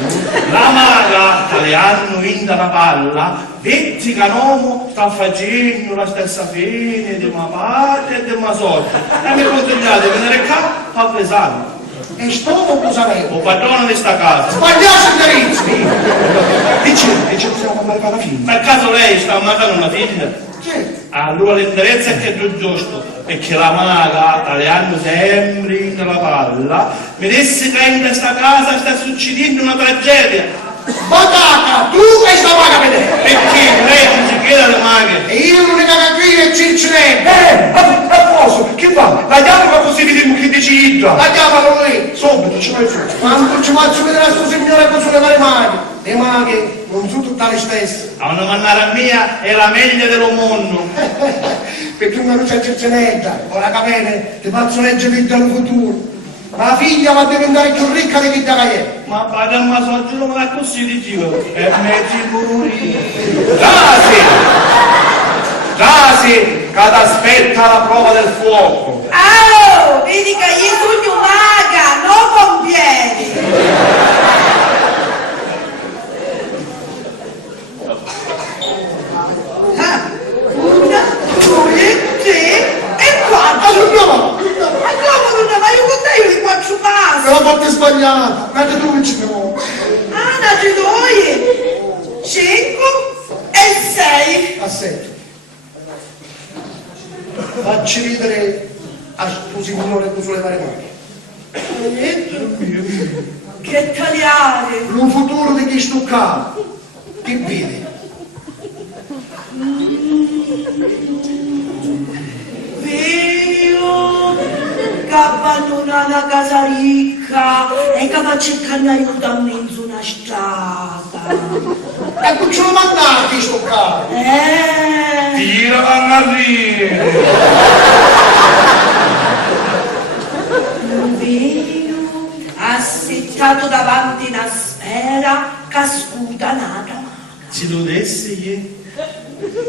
La maga, tale anno vinta la palla, vetti che l'uomo sta facendo la stessa fine di una parte e di una sorte. E mi consigliate di venire qua a pesare. E sto lo sapevo. O padrone di sta casa. Sbagliato l'indirizzo. Dice possiamo andare per la fine. Per caso lei sta ammazzando una figlia? Certo. Allora l'interesse è che è più giusto, perché la maga, tale anno sempre in la palla, mi disse che in questa casa sta succedendo una tragedia. Batata, tu e sta paga per te. Perché lei non si chiede alle maghe? E io l'unica che qui è Ciccinelli. A posto, che fa? La chiama così vediamo che decide. La chiamano lì. Subito, ci vai su. Quando ci faccio vedere a suo signore con sulle varie maghe. Le maghe non sono tutte le stesse. A una mannara mia è la meglio dello mondo. Perché una luce a Ciccinella, ora capite, ti faccio leggere vita nel futuro. Ma la figlia va a diventare più ricca di vita che è. Ma padre, ma so giuro ma così dicevo. E metti morire. Giasi, che aspetta la prova del fuoco. Oh, vedi che io sono maga, non conviene. Una, due, tre e quattro. No, Ma come non ma io con te io li faccio me passo. la porti sbagliata. Guarda tu ci devo. Ah, da due, 5 e 6. Aspetta. Facci vedere a tuo signore con sulle varie maghe. Che tagliare. Lo futuro di chi stuccava. Che vedi? Vero che abbandona la casa ricca e che va a cercare aiuto a mezzo una strada. E non ce lo mandati stuccare. Tira vanno a ridere. Vero, assettato davanti una sfera cascuta nata. Ci lo dessi?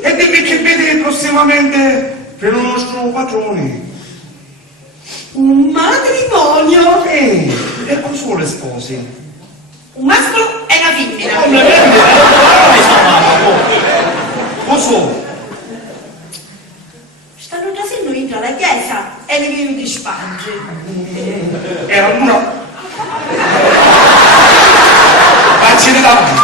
E dimmi che vedi prossimamente per il nostro padrone. Un matrimonio. E con sulle spose. Un maschio e una femmina. Come vedi? Cosa? Stanno trasendo dentro la chiesa e li viene di spange. E allora... Facci davanti.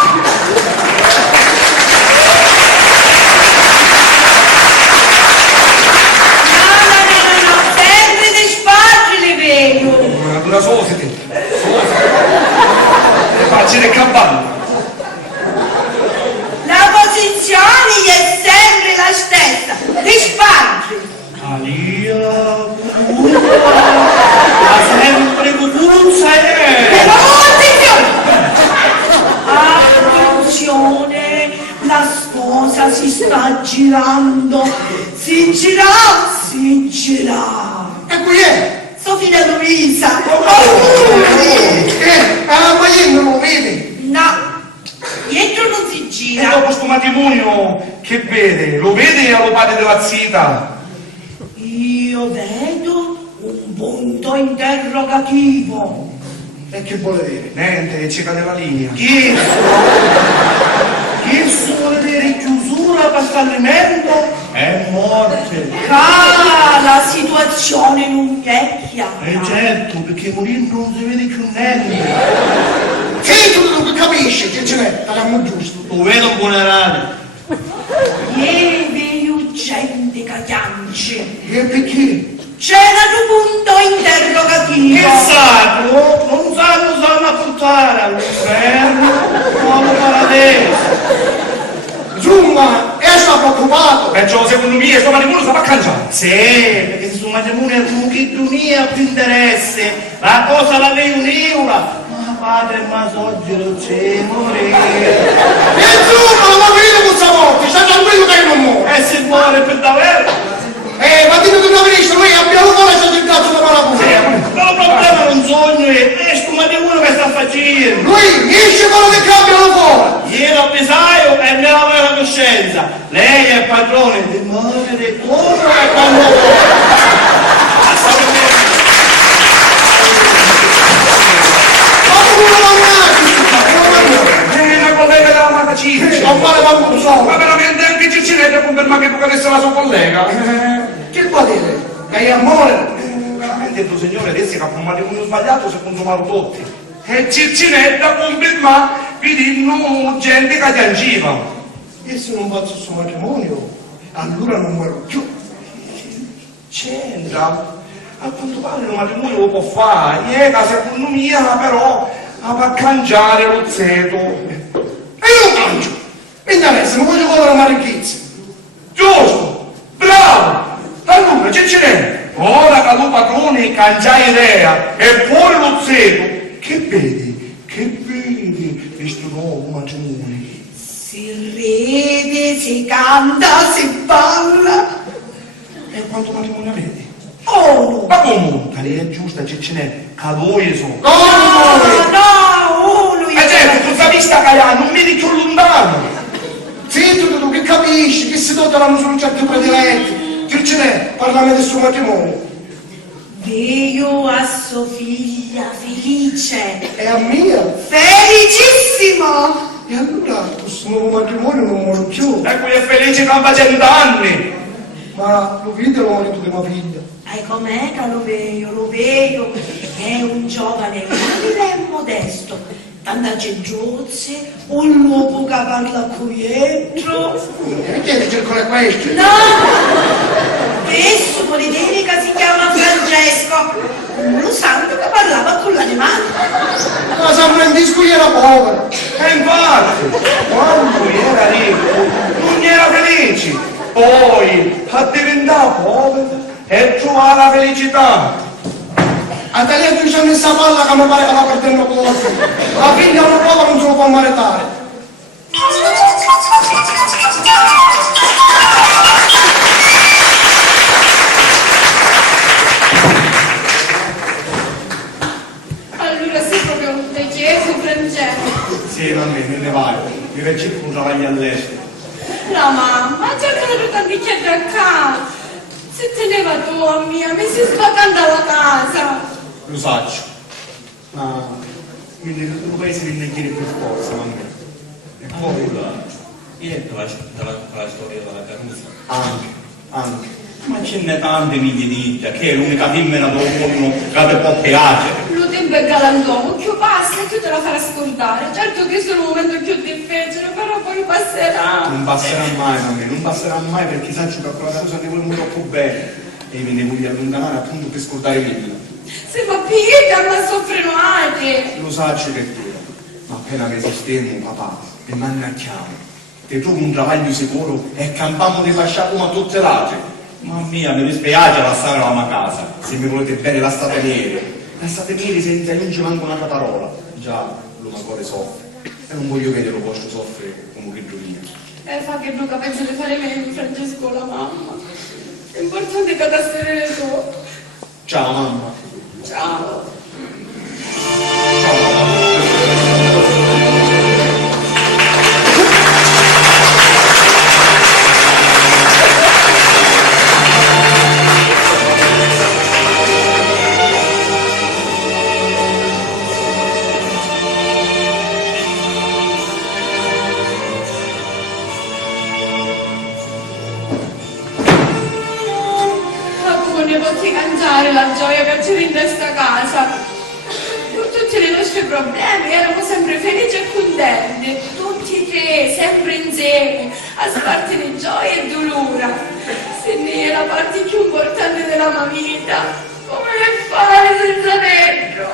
No, sempre di spange li vedo. Una sosite. E facci le campagne. La posizione è sempre la stessa, di spange. Alia, ma sempre cucuzza Però attenzione, la sposa si sta girando, si gira. E qui è. Sofia Luisa. La moglie non lo vedi. No, dietro non si E gira. dopo sto matrimonio, che vede? Lo vede allo padre della zita? Io vedo un punto interrogativo. E che vuole dire? Niente, ci cade la linea. Chi vuole dire chiusura per fallimento È morte. La situazione non è chiara. Certo, perché morire non si vede più niente. Sì, tu capisci che ce n'è, parliamo giusto. Lo vedo un buonerale. E vedo gente che piange. E perché? C'era un punto interrogativo. Che sacro? Non sanno a portare all'inferno o al paradiso. Insomma, e sta preoccupato. Perciò secondo me sto matrimonio sta a cangiare. Sì, perché se sul matrimonio è un chi non ha più interesse, la cosa la lei un'eura. Ma padre, ma soggero c'è morire. E insomma, non venire questa volta, sta tranquillo che non muore. E se muore per davvero? Ma dimmi che non venisse, noi abbiamo cuore e il cazzo da parabole. Ma il problema non sogno è questo matrimonio che sta facendo. Lui esce quello che cambia la cuore. Io ero pesaio e me la la coscienza. Lei è padrone di muovere come e quando Una collega della Mata Ciccia. Non fare quanto so. Ma veramente anche Ciccinetta conferma che tu cadesse la sua collega. Che vuol dire? Che è amore? Veramente tu signore adesso che ha un matrimonio sbagliato si consumato tutti. E Ciccinetta conferma che dicono gente che ti angiva. E se non faccio questo matrimonio, allora non muoio più. C'entra. A quanto pare il matrimonio lo può fare. E che secondo me però va a cangiare lo zeto. E io non cangio. Mi interessa, non voglio godere la ricchezza. Giusto, bravo! Allora, Ciccinetta, ora che tu padrone cangia idea e poi lo zeto, che vedi? Che vedi questo nuovo matrimonio? Si ride, si canta, si balla. E quanto matrimonio vedi? Oh, Ma comunque, lei è giusta, Ciccinetta, che due sono. no, uno E certo, tu sai sta cagando, non vedi più lontano. Sì, tu che capisci, che si dotano solo certi prediletti. Che ce n'è? Parlami del suo matrimonio. Dio a sua figlia felice, E a mia? felicissimo. E allora questo nuovo matrimonio non muore più. E qui è felice che ha 100 anni. Ma lo vedi lo marito di mia figlia? E com'è che lo vedo, è un giovane umile e modesto, tanta gengiozze, un lupo che parla qui dentro. E che ti cercano questo? No, questo vuol dire che si chiama Francesco, uno santo che parlava con l'animale. Ma San Francisco era povero. E infatti, quando era ricco, non era felice. Poi, a diventare povero e trovare la felicità. A tagliare tu c'è messa palla che mi pare che va perdendo cose. La figlia non povera non se lo può maritare. Allora sei proprio un techeso Francesco. Sì, mamma, me ne vai. Mi faccio un travaglio all'estero. No mamma, cercano per tanti chiedi a casa. Se teneva tua mia, mi si sbaccando la casa. Lo saccio. Ma il paese mi chiede per forza, mamma. E poi, Niente, la storia della Carusa. anche. Ma ce n'è tante miglia di che è l'unica femmina dell'uomo che ti può piacere. Lo tempo è galantuomo, che passa e tu te la farai scordare. Certo che questo è il momento più difficile, però poi passerà. Non passerà mai, mamma, non passerà mai perché saccio che quella Carusa ne vuole troppo bene. E me ne voglio allontanare appunto per scordare Milla. Se ma piega, ma soffrono anche. Lo saccio che è vero. Ma appena che sistemo, papà, e mannacchiamo. Ti trovo un travaglio sicuro e campiamo di lasciare come tutte le altre. Mamma mia, mi dispiace lasciare la mia casa. Se mi volete bene la state nere. La state nere senza aggiungere manco un'altra parola. Già, lo cuore soffre. E non voglio vedere lo vostro soffrire come che mio. Fa che Luca pensa di fare meglio Francesco la mamma. È importante che da stare tu. Ciao mamma. Ciao. Ciao mamma. mangiare la gioia che c'era in questa casa. Per tutti i nostri problemi eravamo sempre felici e contenti, tutti e tre, sempre insieme, a spartire gioia e dolore. Se ne è la parte più importante della mia vita. Come fare senza dentro?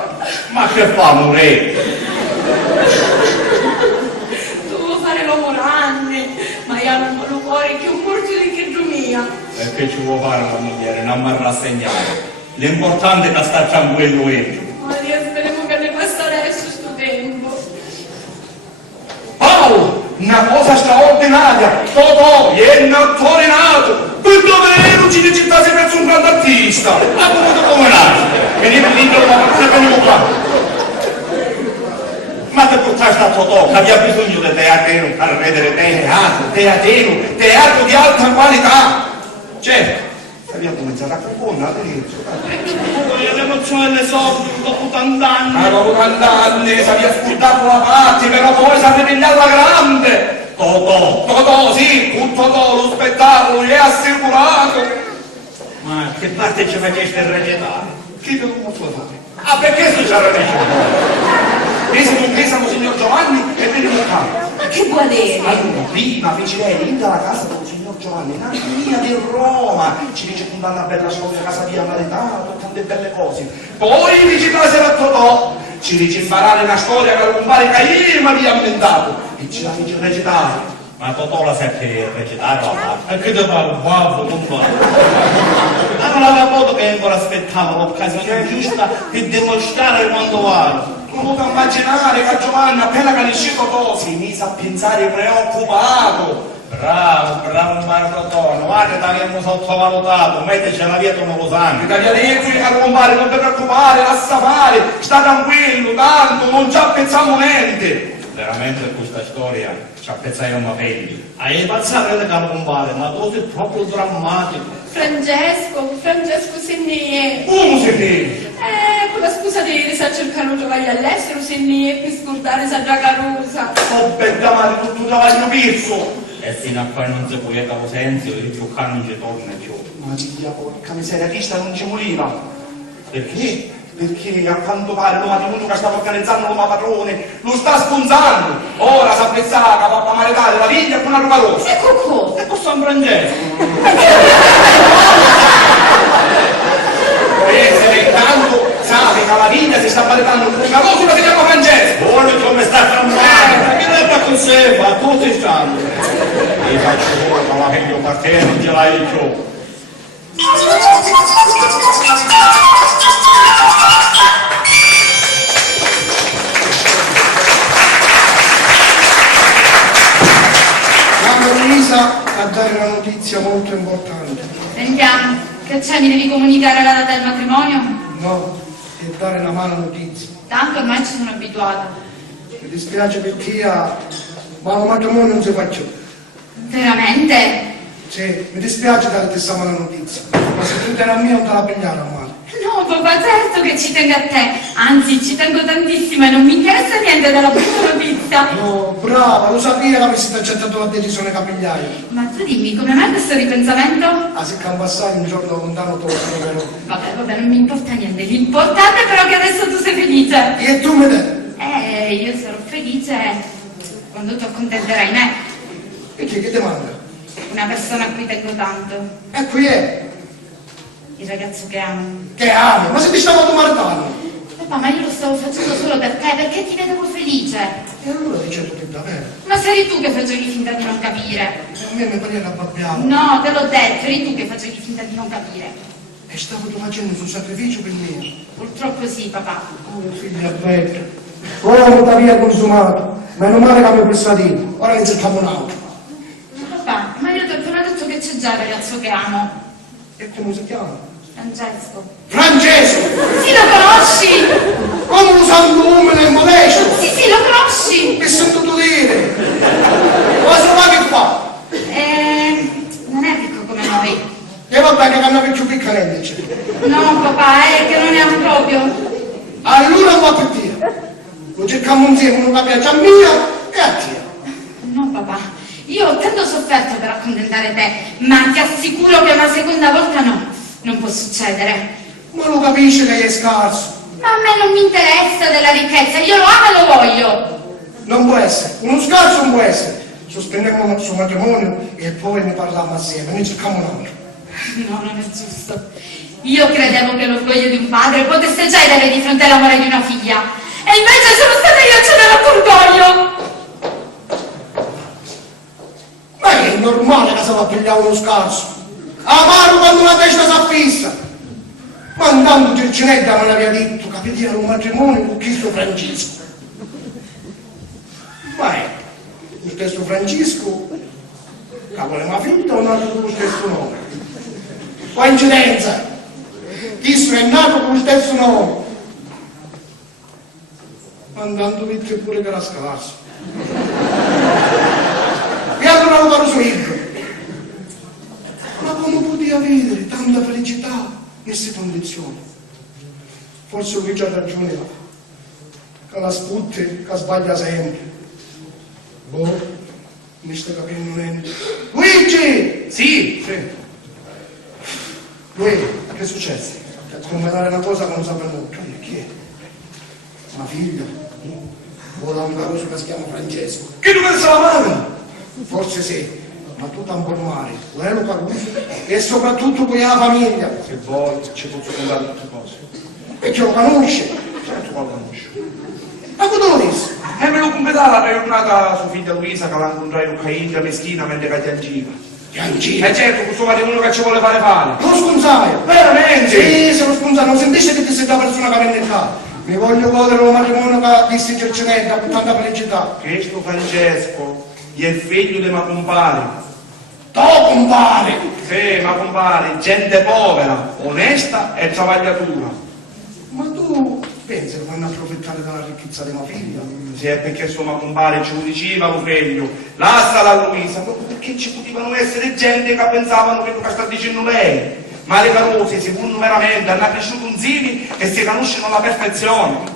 Ma che fa, Muretto? Dovevo fare l'omoranne, ma io non me lo cuore più morto di che mia. E che ci vuoi fare, familiare? Non mi rassegnare. L'importante è che sta tranquillo io. Ma Dio, speriamo che ne passa adesso sto tempo. Paolo, una cosa straordinaria, Totò è un attore nato, per dove non ci città si è perso un grande artista, Ma come nato? veniva lì dopo la partita venivo qua. Ma te portaste a Totò, che aveva bisogno di teatro per vedere bene. Teatro di alta qualità, certo, abbiamo cominciato a comporre all'inizio. L'emozione delle soldi dopo tant'anni. Ma dopo tant'anni si aveva scordato la parte, però poi si è ripigliata alla grande. Totò, sì, con Totò lo spettacolo gli è assicurato. Ma che parte ci faceste recitare? Chi te lo posso fare? Ah, perché tu c'era recitato? Pesano signor Giovanni e venivo qua. Ma che guadere? Allora, prima fece lei in dalla casa del signor Giovanni, nata mia di Roma, ci dice con una bella storia, casa via maritato, tante belle cose. Poi dice la sera a Totò, ci dice imparare una storia che un pare che mi aveva inventato e ce la fece recitare. Ma Totò la seppe recitare la parte? E che te pare, babbo, non fa. Ma non aveva modo che ancora aspettava l'occasione giusta per dimostrare quanto vale. Non può immaginare che Giovanni appena che è uscito Totò si mise a pensare preoccupato. Bravo Marco Totò, guarda che abbiamo sottovalutato, metteci la via tu non lo sanno. Ti ha detto che compare, non ti preoccupare, lascia fare, sta tranquillo, tanto non ci pensiamo niente. Veramente questa storia ci appezzaiamo a pelli. Hai pensato che caro compare, ma cosa è proprio drammatico. Francesco se ne è. Come se ne? Con la scusa di sa cercare un giocare all'estero se ne è per scordare sa Giacarusa. Oh, bella madre, tutto travaglio perso. E fino a qua non si può dare senso, il giocare non ci torna più. Ma figlia, porca miseria, chi sta non ci moriva? Perché? Perché a quanto pare lo matrimonio che stava organizzando l'uomo padrone lo sta spunzando. Ora si apprezzava che papà maritale la figlia con una roba rossa. E Cocco? E con San Francesco. Se ne intanto sa che la figlia si sta maritando con una cosa che si chiama Francesco. Buono come sta Ma che lei fa con sé, fa tutti stanno. Ti faccio ora, ma che io partire non ce l'hai più. Chiamo Luisa a dare una notizia molto importante. Sentiamo, che c'è, mi devi comunicare la data del matrimonio? No, è dare una mala notizia. Tanto ormai ci sono abituata. Mi dispiace per Tia, ma il matrimonio non si fa più. Veramente? Sì, mi dispiace dare questa mala notizia, ma se tu te la mia non te la pigliare a male. No, papà, certo che ci tengo a te. Anzi, ci tengo tantissimo e non mi interessa niente della brutta notizia. No, brava, lo sapevo che avresti accettato la decisione capigliaia. Ma tu dimmi, come mai questo ripensamento? Ah, se can passare un giorno lontano te lo troverò. Vabbè, non mi importa niente. L'importante è però che adesso tu sei felice. E tu me te? Io sarò felice quando tu accontenterai me. E che ti manca? Una persona a cui tengo tanto. E qui è. Il ragazzo che amo. Che ami? Ma se ti stavo domandando? Papà, ma io lo stavo facendo solo per te, perché ti vedevo felice. E allora dicendo che davvero? Ma sei tu che facevi finta di non capire. A me mi pare che abbabbiamo. No, te l'ho detto, eri tu che facevi finta di non capire. E stavo facendo un sacrificio per me. Purtroppo sì, papà. Oh, figlia bella. Ora tuttavia consumato. Meno male che avevo prestato. Ora ne cerchiamo un altro. Papà, ma io ti ho appena detto che c'è già il ragazzo che amo. E come si chiama? Francesco. Francesco! Sì, lo conosci? Come un santo umile e modesto! Sì, lo conosci? Mi sento dire! Ma se va che fa? Non è ricco come noi. E vabbè che hanno più piccanelli, eccetera. No, papà, è che non ne ha proprio. Allora non va per dire. Lo cerchiamo insieme, una piace a mia e a te. No, papà, io ho tanto sofferto per accontentare te, ma ti assicuro che una seconda volta no. Non può succedere. Ma lo capisce che è scarso. Ma a me non mi interessa della ricchezza, io lo amo e lo voglio. Non può essere, uno scarso non può essere. Sospendiamo il suo matrimonio e poi ne parliamo assieme, noi cerchiamo un altro. No, non è giusto. Io credevo che l'orgoglio di un padre potesse cedere di fronte all'amore di una figlia. E invece sono stata io a cedere al tuo orgoglio. Ma è normale che se va a pigliare uno scarso. Amaro quando la testa si affissa. Ma andando Circinetta non aveva detto che pigliare un matrimonio con Cristo Francesco. Ma è lo stesso Francesco che vuole una figlia o nato con lo stesso nome? Coincidenza! Cristo è nato con lo stesso nome. Andando visto pure che era scarso. E allora lo farò su io. Ma come poteva vedere tanta felicità in queste condizioni? Forse lui c'ha ragione, che la sputte, che sbaglia sempre. Boh, mi sto capendo niente. Luigi! Sì, Luigi, che è successo? Per combinare una cosa che non sapeva molto. Chi è? Una figlia? Vuole un caroso che si chiama Francesco. che tu pensi la madre? Forse sì, ma tu tampo male, quello caruso e soprattutto poi la famiglia. Se vuoi, ci posso contare tutte cose. Perché lo conosce. Certo, qua lo conosci. Ma cosa lo disse? E me lo completava la giornata sua figlia Luisa che la incontrai in Cainta meschina mentre che piangeva. Piangeva. E certo, questo matrimonio che ci vuole fare. Lo sconsaio. Veramente? Sì, se lo sconsaio, non sentisce che ti sei da persona che venne qua. Mi voglio godere un matrimonio che disse Circinetta con tanta felicità. Questo Francesco è il figlio di ma compare. To compare! Sì, ma compare, gente povera, onesta e travagliatura. Ma tu pensi che vanno a approfittare della ricchezza di mia figlia? Sì, è perché insomma compare ci lo diceva lo figlio. Lascia la Luisa, proprio perché ci potevano essere gente che pensavano che sta dicendo lei. Ma le carose, secondo veramente, hanno cresciuto insieme e si conoscono alla perfezione.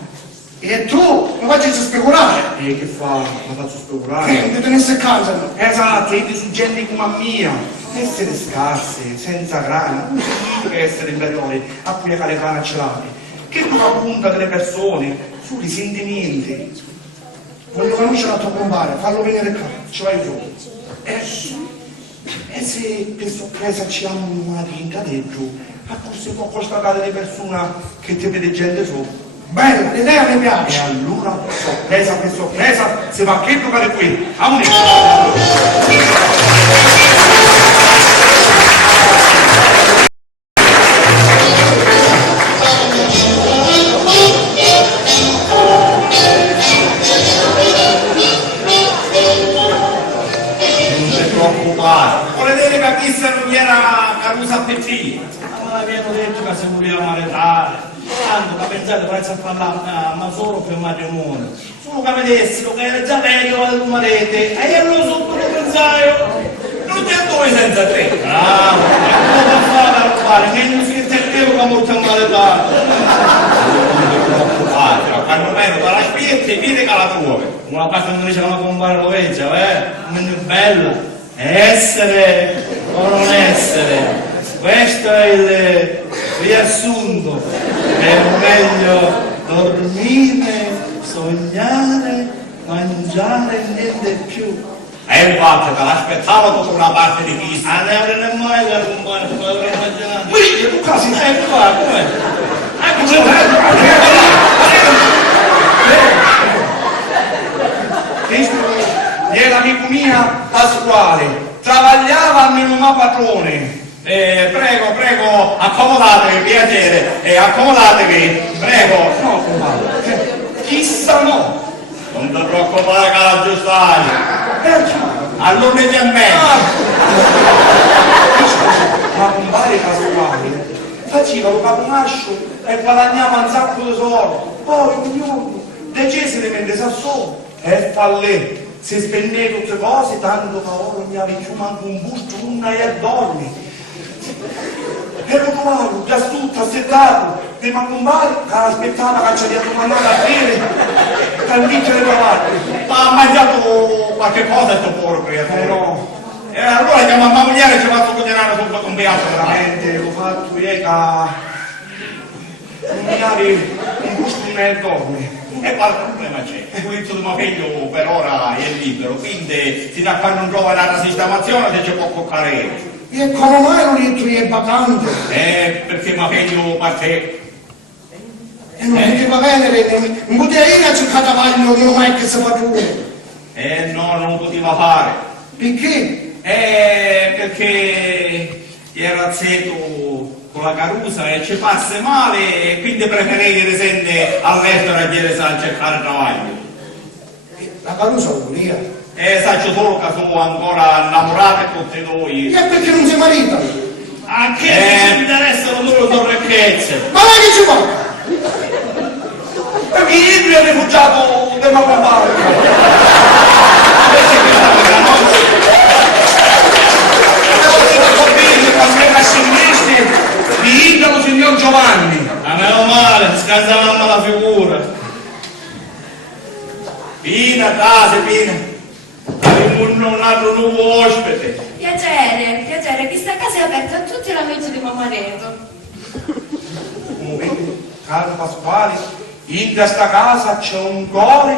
E tu mi faccio speculare? E che fa? La faccio Non speculare? ti tenesse a casa, no? Esatto, e su gente come la mia. Essere scarse, senza grana, non significa essere inferiori a quelle che le grana ce l'hanno. Che tu appunta delle persone sui sentimenti. Voglio conoscere la tua compare, fallo venire qua. Ci vai tu. E se per sorpresa ci hanno una tinta dentro, ma forse può constatare le persone che ti vede gente sopra. Bella, l'idea mi E piace. allora, sorpresa per sorpresa, si va a che giocare qui. A Non ti preoccupare. Vuole dire che chissà non era Caruso appetito. Ma mi hanno detto che si voleva maritare. Tanto che pensate che a parlare ma solo per matrimonio. Solo che vedessero che era già meglio al marete. E io lo so come pensai. Non ti andoi senza te. Ah, e come per fare a rubare? Meglio si intendeva che molto maritare. Non ti preoccupare, però quando vengo dalla spietta viene che la trovi. Una parte non dice che la compare lo vecchia, non è bella. Essere o non essere. Questo è il riassunto. È meglio dormire, sognare, mangiare e niente più. E infatti te l'aspettavo dopo una parte di chissà. A ne non è mai la compare, come dovrei immaginare. Luigi, tu casi Qua, com'è? questo è l'amico mia Pasquale, travagliava almeno una padrone. Prego, accomodatevi, piacere, accomodatevi, prego. No, compadre, chissà no. Non ti preoccupare che la giustai. All'unità a me. Ma compare Pasquale faceva lo caponascio e guadagnava un sacco di soldi. Poi un giorno decise di mettersi a solo e fallì. Si spendeva tutte le cose, tanto che ora non gli aveva più manco un busto, una e dormi. E lo trovavo, già tutto assettato, di ma compare che aspettava che ci aveva domandato a bere per vincere le parte. Ma ha mangiato qualche cosa sto povero creatore? No. E allora chiama a mamma moglie e ci ha fatto cucinare sotto con beato Veramente, lo fatto è che magari un gusto nel dorme. E qual problema c'è? Questo di figlio per ora è libero, quindi fino a quando non trova la sistemazione se ci può coccare. E come mai non detto è vacante? Perché mio figlio parte. E non poteva venire, non poteva ir a cercare cavallo, non mai che si fa giù. No, non poteva fare. Perché? Perché era zitto con la carusa e ci passa male e quindi preferì resende all'estero a dire sa cercare travaglio. La carusa lo volia. Saccio solo che sono ancora innamorate tutte noi. E perché non si marita? A che ci interessano solo torrecchezze? Ma lei che ci fa? Perché io è rifugiato del mio compagno. Invece che la notte di Indalo signor Giovanni. A meno male, scansavamo la figura. Pina, casa, Pina. Abbiamo un altro nuovo ospite. Piacere, piacere, questa casa è aperta a tutti gli amici di mio marito. Come vedi, caro Pasquale, in questa casa c'è un cuore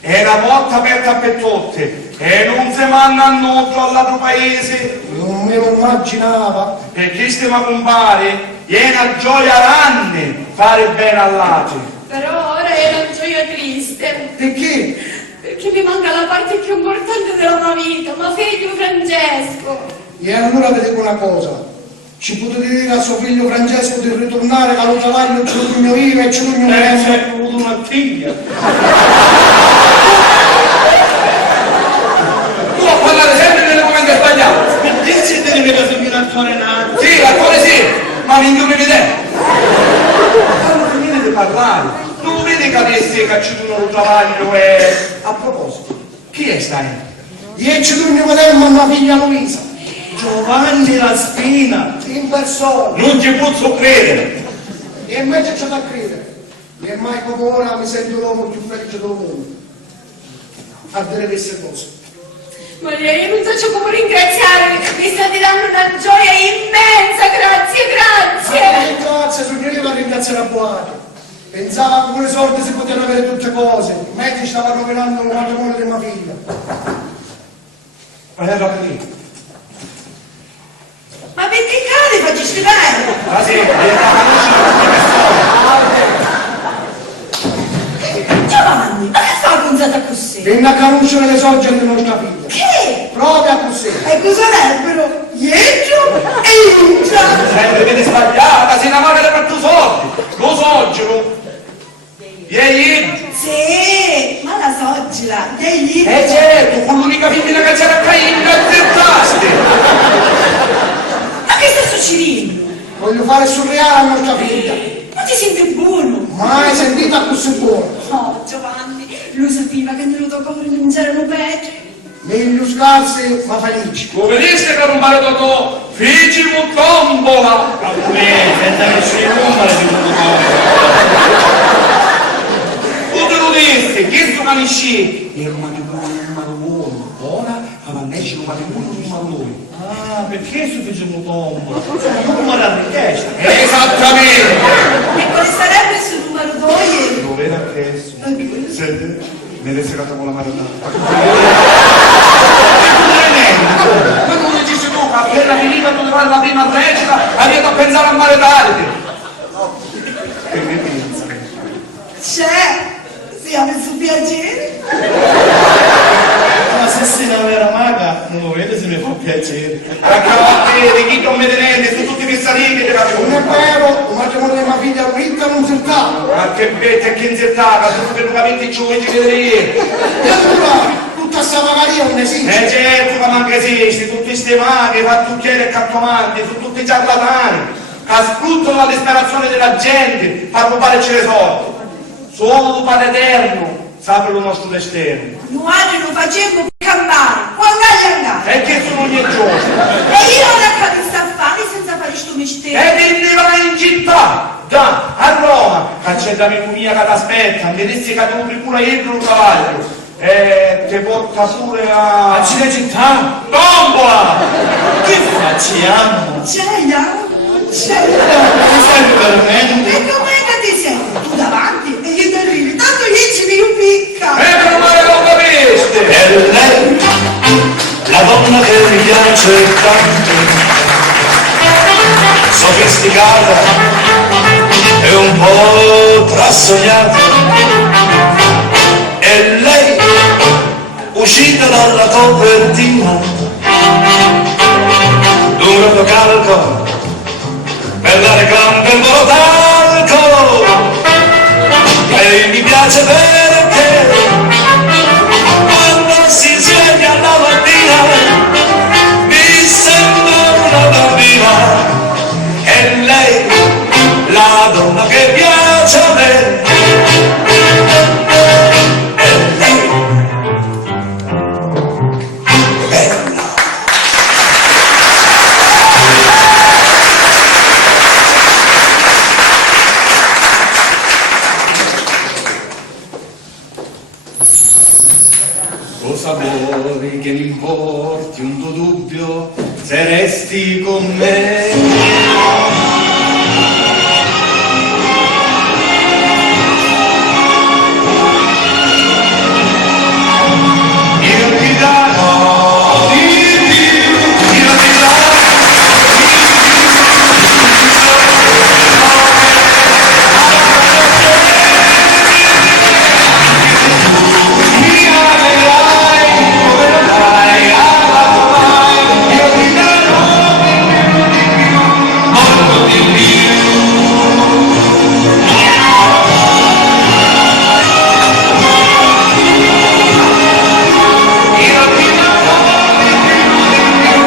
e una porta aperta per tutte. E non si manna a noto all'altro paese. Non me lo immaginava. Perché stiamo compare, è una gioia grande fare bene all'altro. Però ora è una gioia triste, Perché? perché mi manca la parte più importante della mia vita, mio figlio Francesco. E allora vi dico una cosa. Ci potete dire a suo figlio Francesco di ritornare allo cavallo ce lo mio io e ce lo mio C'è voluto una figlia. Tu a parlare sempre nel momento sbagliato. Perché si deve che sono un attore nato? Sì, l'attore sì, ma non mi vede. Quando finite di parlare, non vedi che adesso che ci sono un travaglio e... A proposito, chi è stai? E ci torno a vedere mia figlia Luisa. Giovanni La Spina. In persona. Non ci posso credere. E invece c'è da credere. E mai come ora mi sento l'uomo più felice del mondo. A dire queste cose. Maria, io non so come ringraziare, mi state dando una gioia immensa, grazie. Grazie, suggereva a ringraziare a Boato. Pensava che con i soldi si potevano avere tutte cose, mentre stava rovinando il matrimonio di mia figlia. Ma era qui. Ma perché cade facci stivare? Ah sì, è la Giovanni, ma che fa punzata così? Viene a conoscere le sorgenti di nostra figlia. Che? Proprio così. E cosa sarebbero? Iegio e Ingia. sempre vede sbagliata, si innamora per più soldi. Lo soggero. Ieri. Sì, ma la soggila, degli Certo, con l'unica figlia che c'era a Caino, azzertaste. Ma che sta succedendo? Voglio fare surreale a nostra figlia. Non ti senti buono? Mai sentita così buona. Oh, Giovanni, lui sapeva che non lo toccava rinunciare un peggio. Meglio scarsi, ma felici. Come disse che non pare dopo, figli un tombola. A me, senza nessun numero di Tu te lo disse, chi sono canisci? Era un matrimonio, ora avannesce un matrimonio di malore. Ah, perché si fece un tombo? Numero a richiesta. Esattamente. E quale sarebbe il suo numero 2? Lo vede adesso. Sente, mi rese cata con la maritata. Ma non lo dici tu, appena finita tu fare la prima recita, arrivato a pensare a maritarti. Che mi pensa? C'è, si ha messo piacere. Ma se sei una vera maga, non lo vede se mi fa piacere. Ragazzi, chi non mi tenete, su tutti questi riti della Non è vero, un matrimonio di mia figlia Rita non si sta. ma che betta e che insertata, tutti per veramente i giovani che vedete ieri. E allora, tutta questa magaria non esiste. Certo che manca esiste, tutti questi maghi, fattucchieri e cartomanti, sono tutti ciarlatani, che sfruttano la disperazione della gente per rubare le soldi. Solo tu Padre Eterno sa per il nostro destino. Noi non facciamo più campare, quando andare? E che sono gli giorni? E io non ho capito a fare senza fare sto mistero. E quindi vai in città, da, a Roma, che c'è l'amico mio che ti aspetta, mi disse che devo pure io un cavallo. E ti porta pure a... Città? Tombola! Che facciamo? C'è, Mi serve veramente? E com'è che ti senti? Tu davanti e gli arrivi, tanto gli ci mi picca. Meno male non capiste! E lei, la donna che mi piace tanto, sofisticata e un po' trassognata. E lei, uscita dalla copertina d'un rotocalco, per dare campo in talco. Lei mi piace perché quando si sveglia la mattina mi sembra una bambina. E lei, la donna che piace a me. E lei, bella. Cosa vuoi che mi importi un tuo dubbio se resti con me? Io ti darò di più, io ti darò mi amerai come non hai amato mai. Io ti darò molto di più. Io ti darò di più,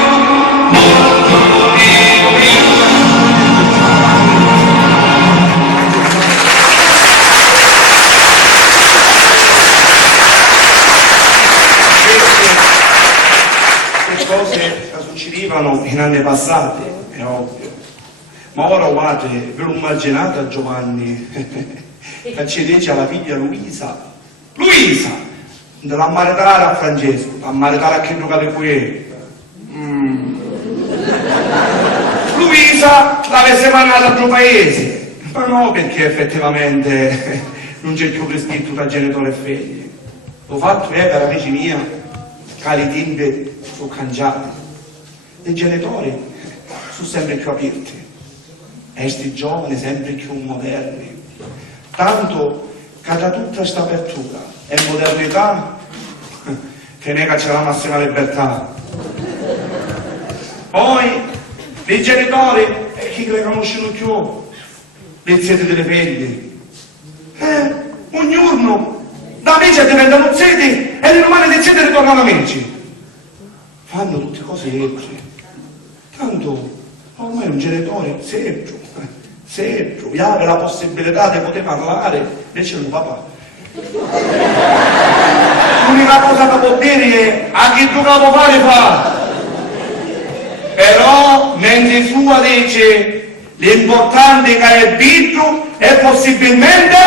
molto di più. Queste cose succedevano in anni passati, è ovvio. Ma ora guardate, ve lo immaginate a Giovanni che ci dice alla figlia Luisa, Luisa, non la maritare a Francesco, la maritare a chi giocate qui. Luisa l'avesse mandata al tuo paese, ma no, perché effettivamente non c'è più prescritto tra genitore e figli. Lo fatto è, per amici miei, che le timbe sono cangiate, i genitori sono sempre più aperti, e sti giovani sempre più moderni, tanto che da tutta questa apertura e modernità che nega c'è la massima libertà. Poi i genitori e chi le conoscono più, le ziette delle figlie, un giorno da amici diventano ziti e le domani di ziti ritornano amici. Fanno tutte cose leggi. Tanto ormai un genitore seggio, gli apre la possibilità di poter parlare, invece un papà. L'unica cosa che può dire è a chi tu capo fare fa. Però mentre sua dice l'importante che è vitto è possibilmente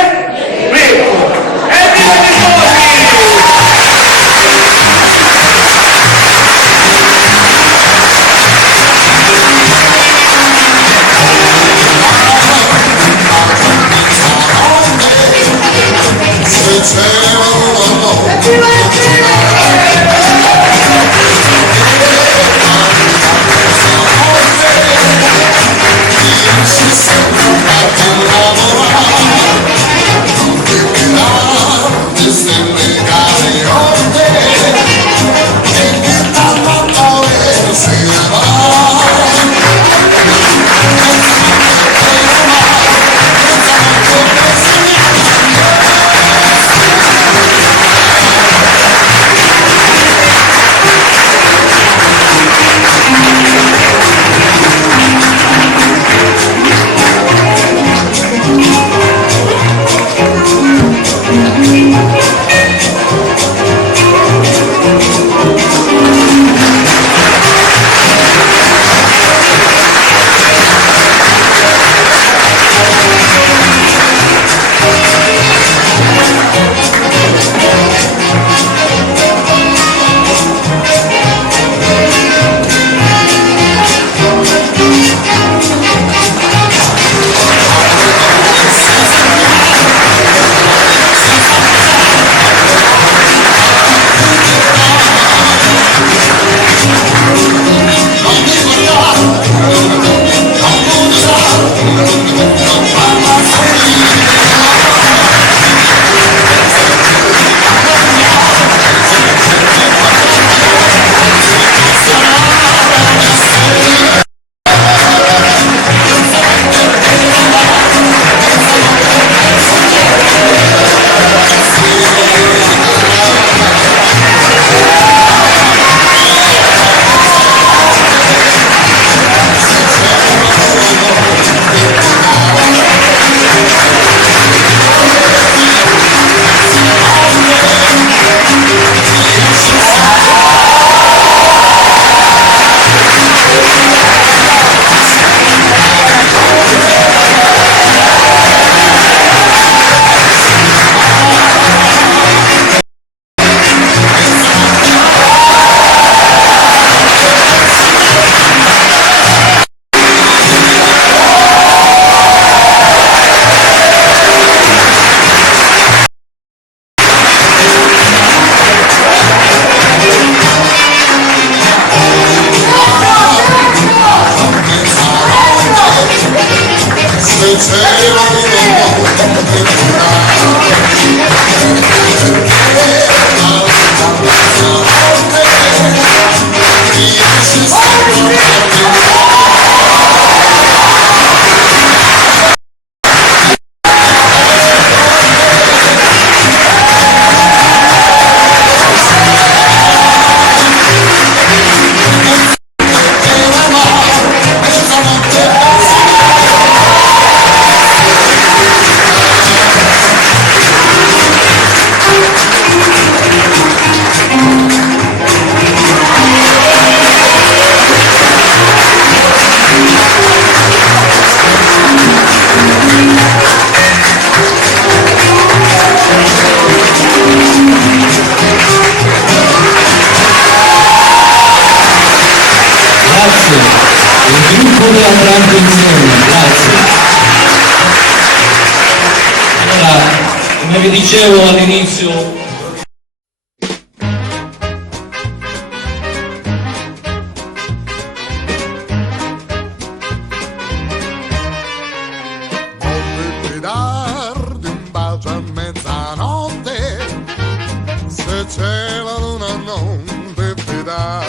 ricco. E dite This Come andando insieme, grazie. Allora, come vi dicevo all'inizio, volevi darti un bacio a mezzanotte, se c'è la luna non ti fidare.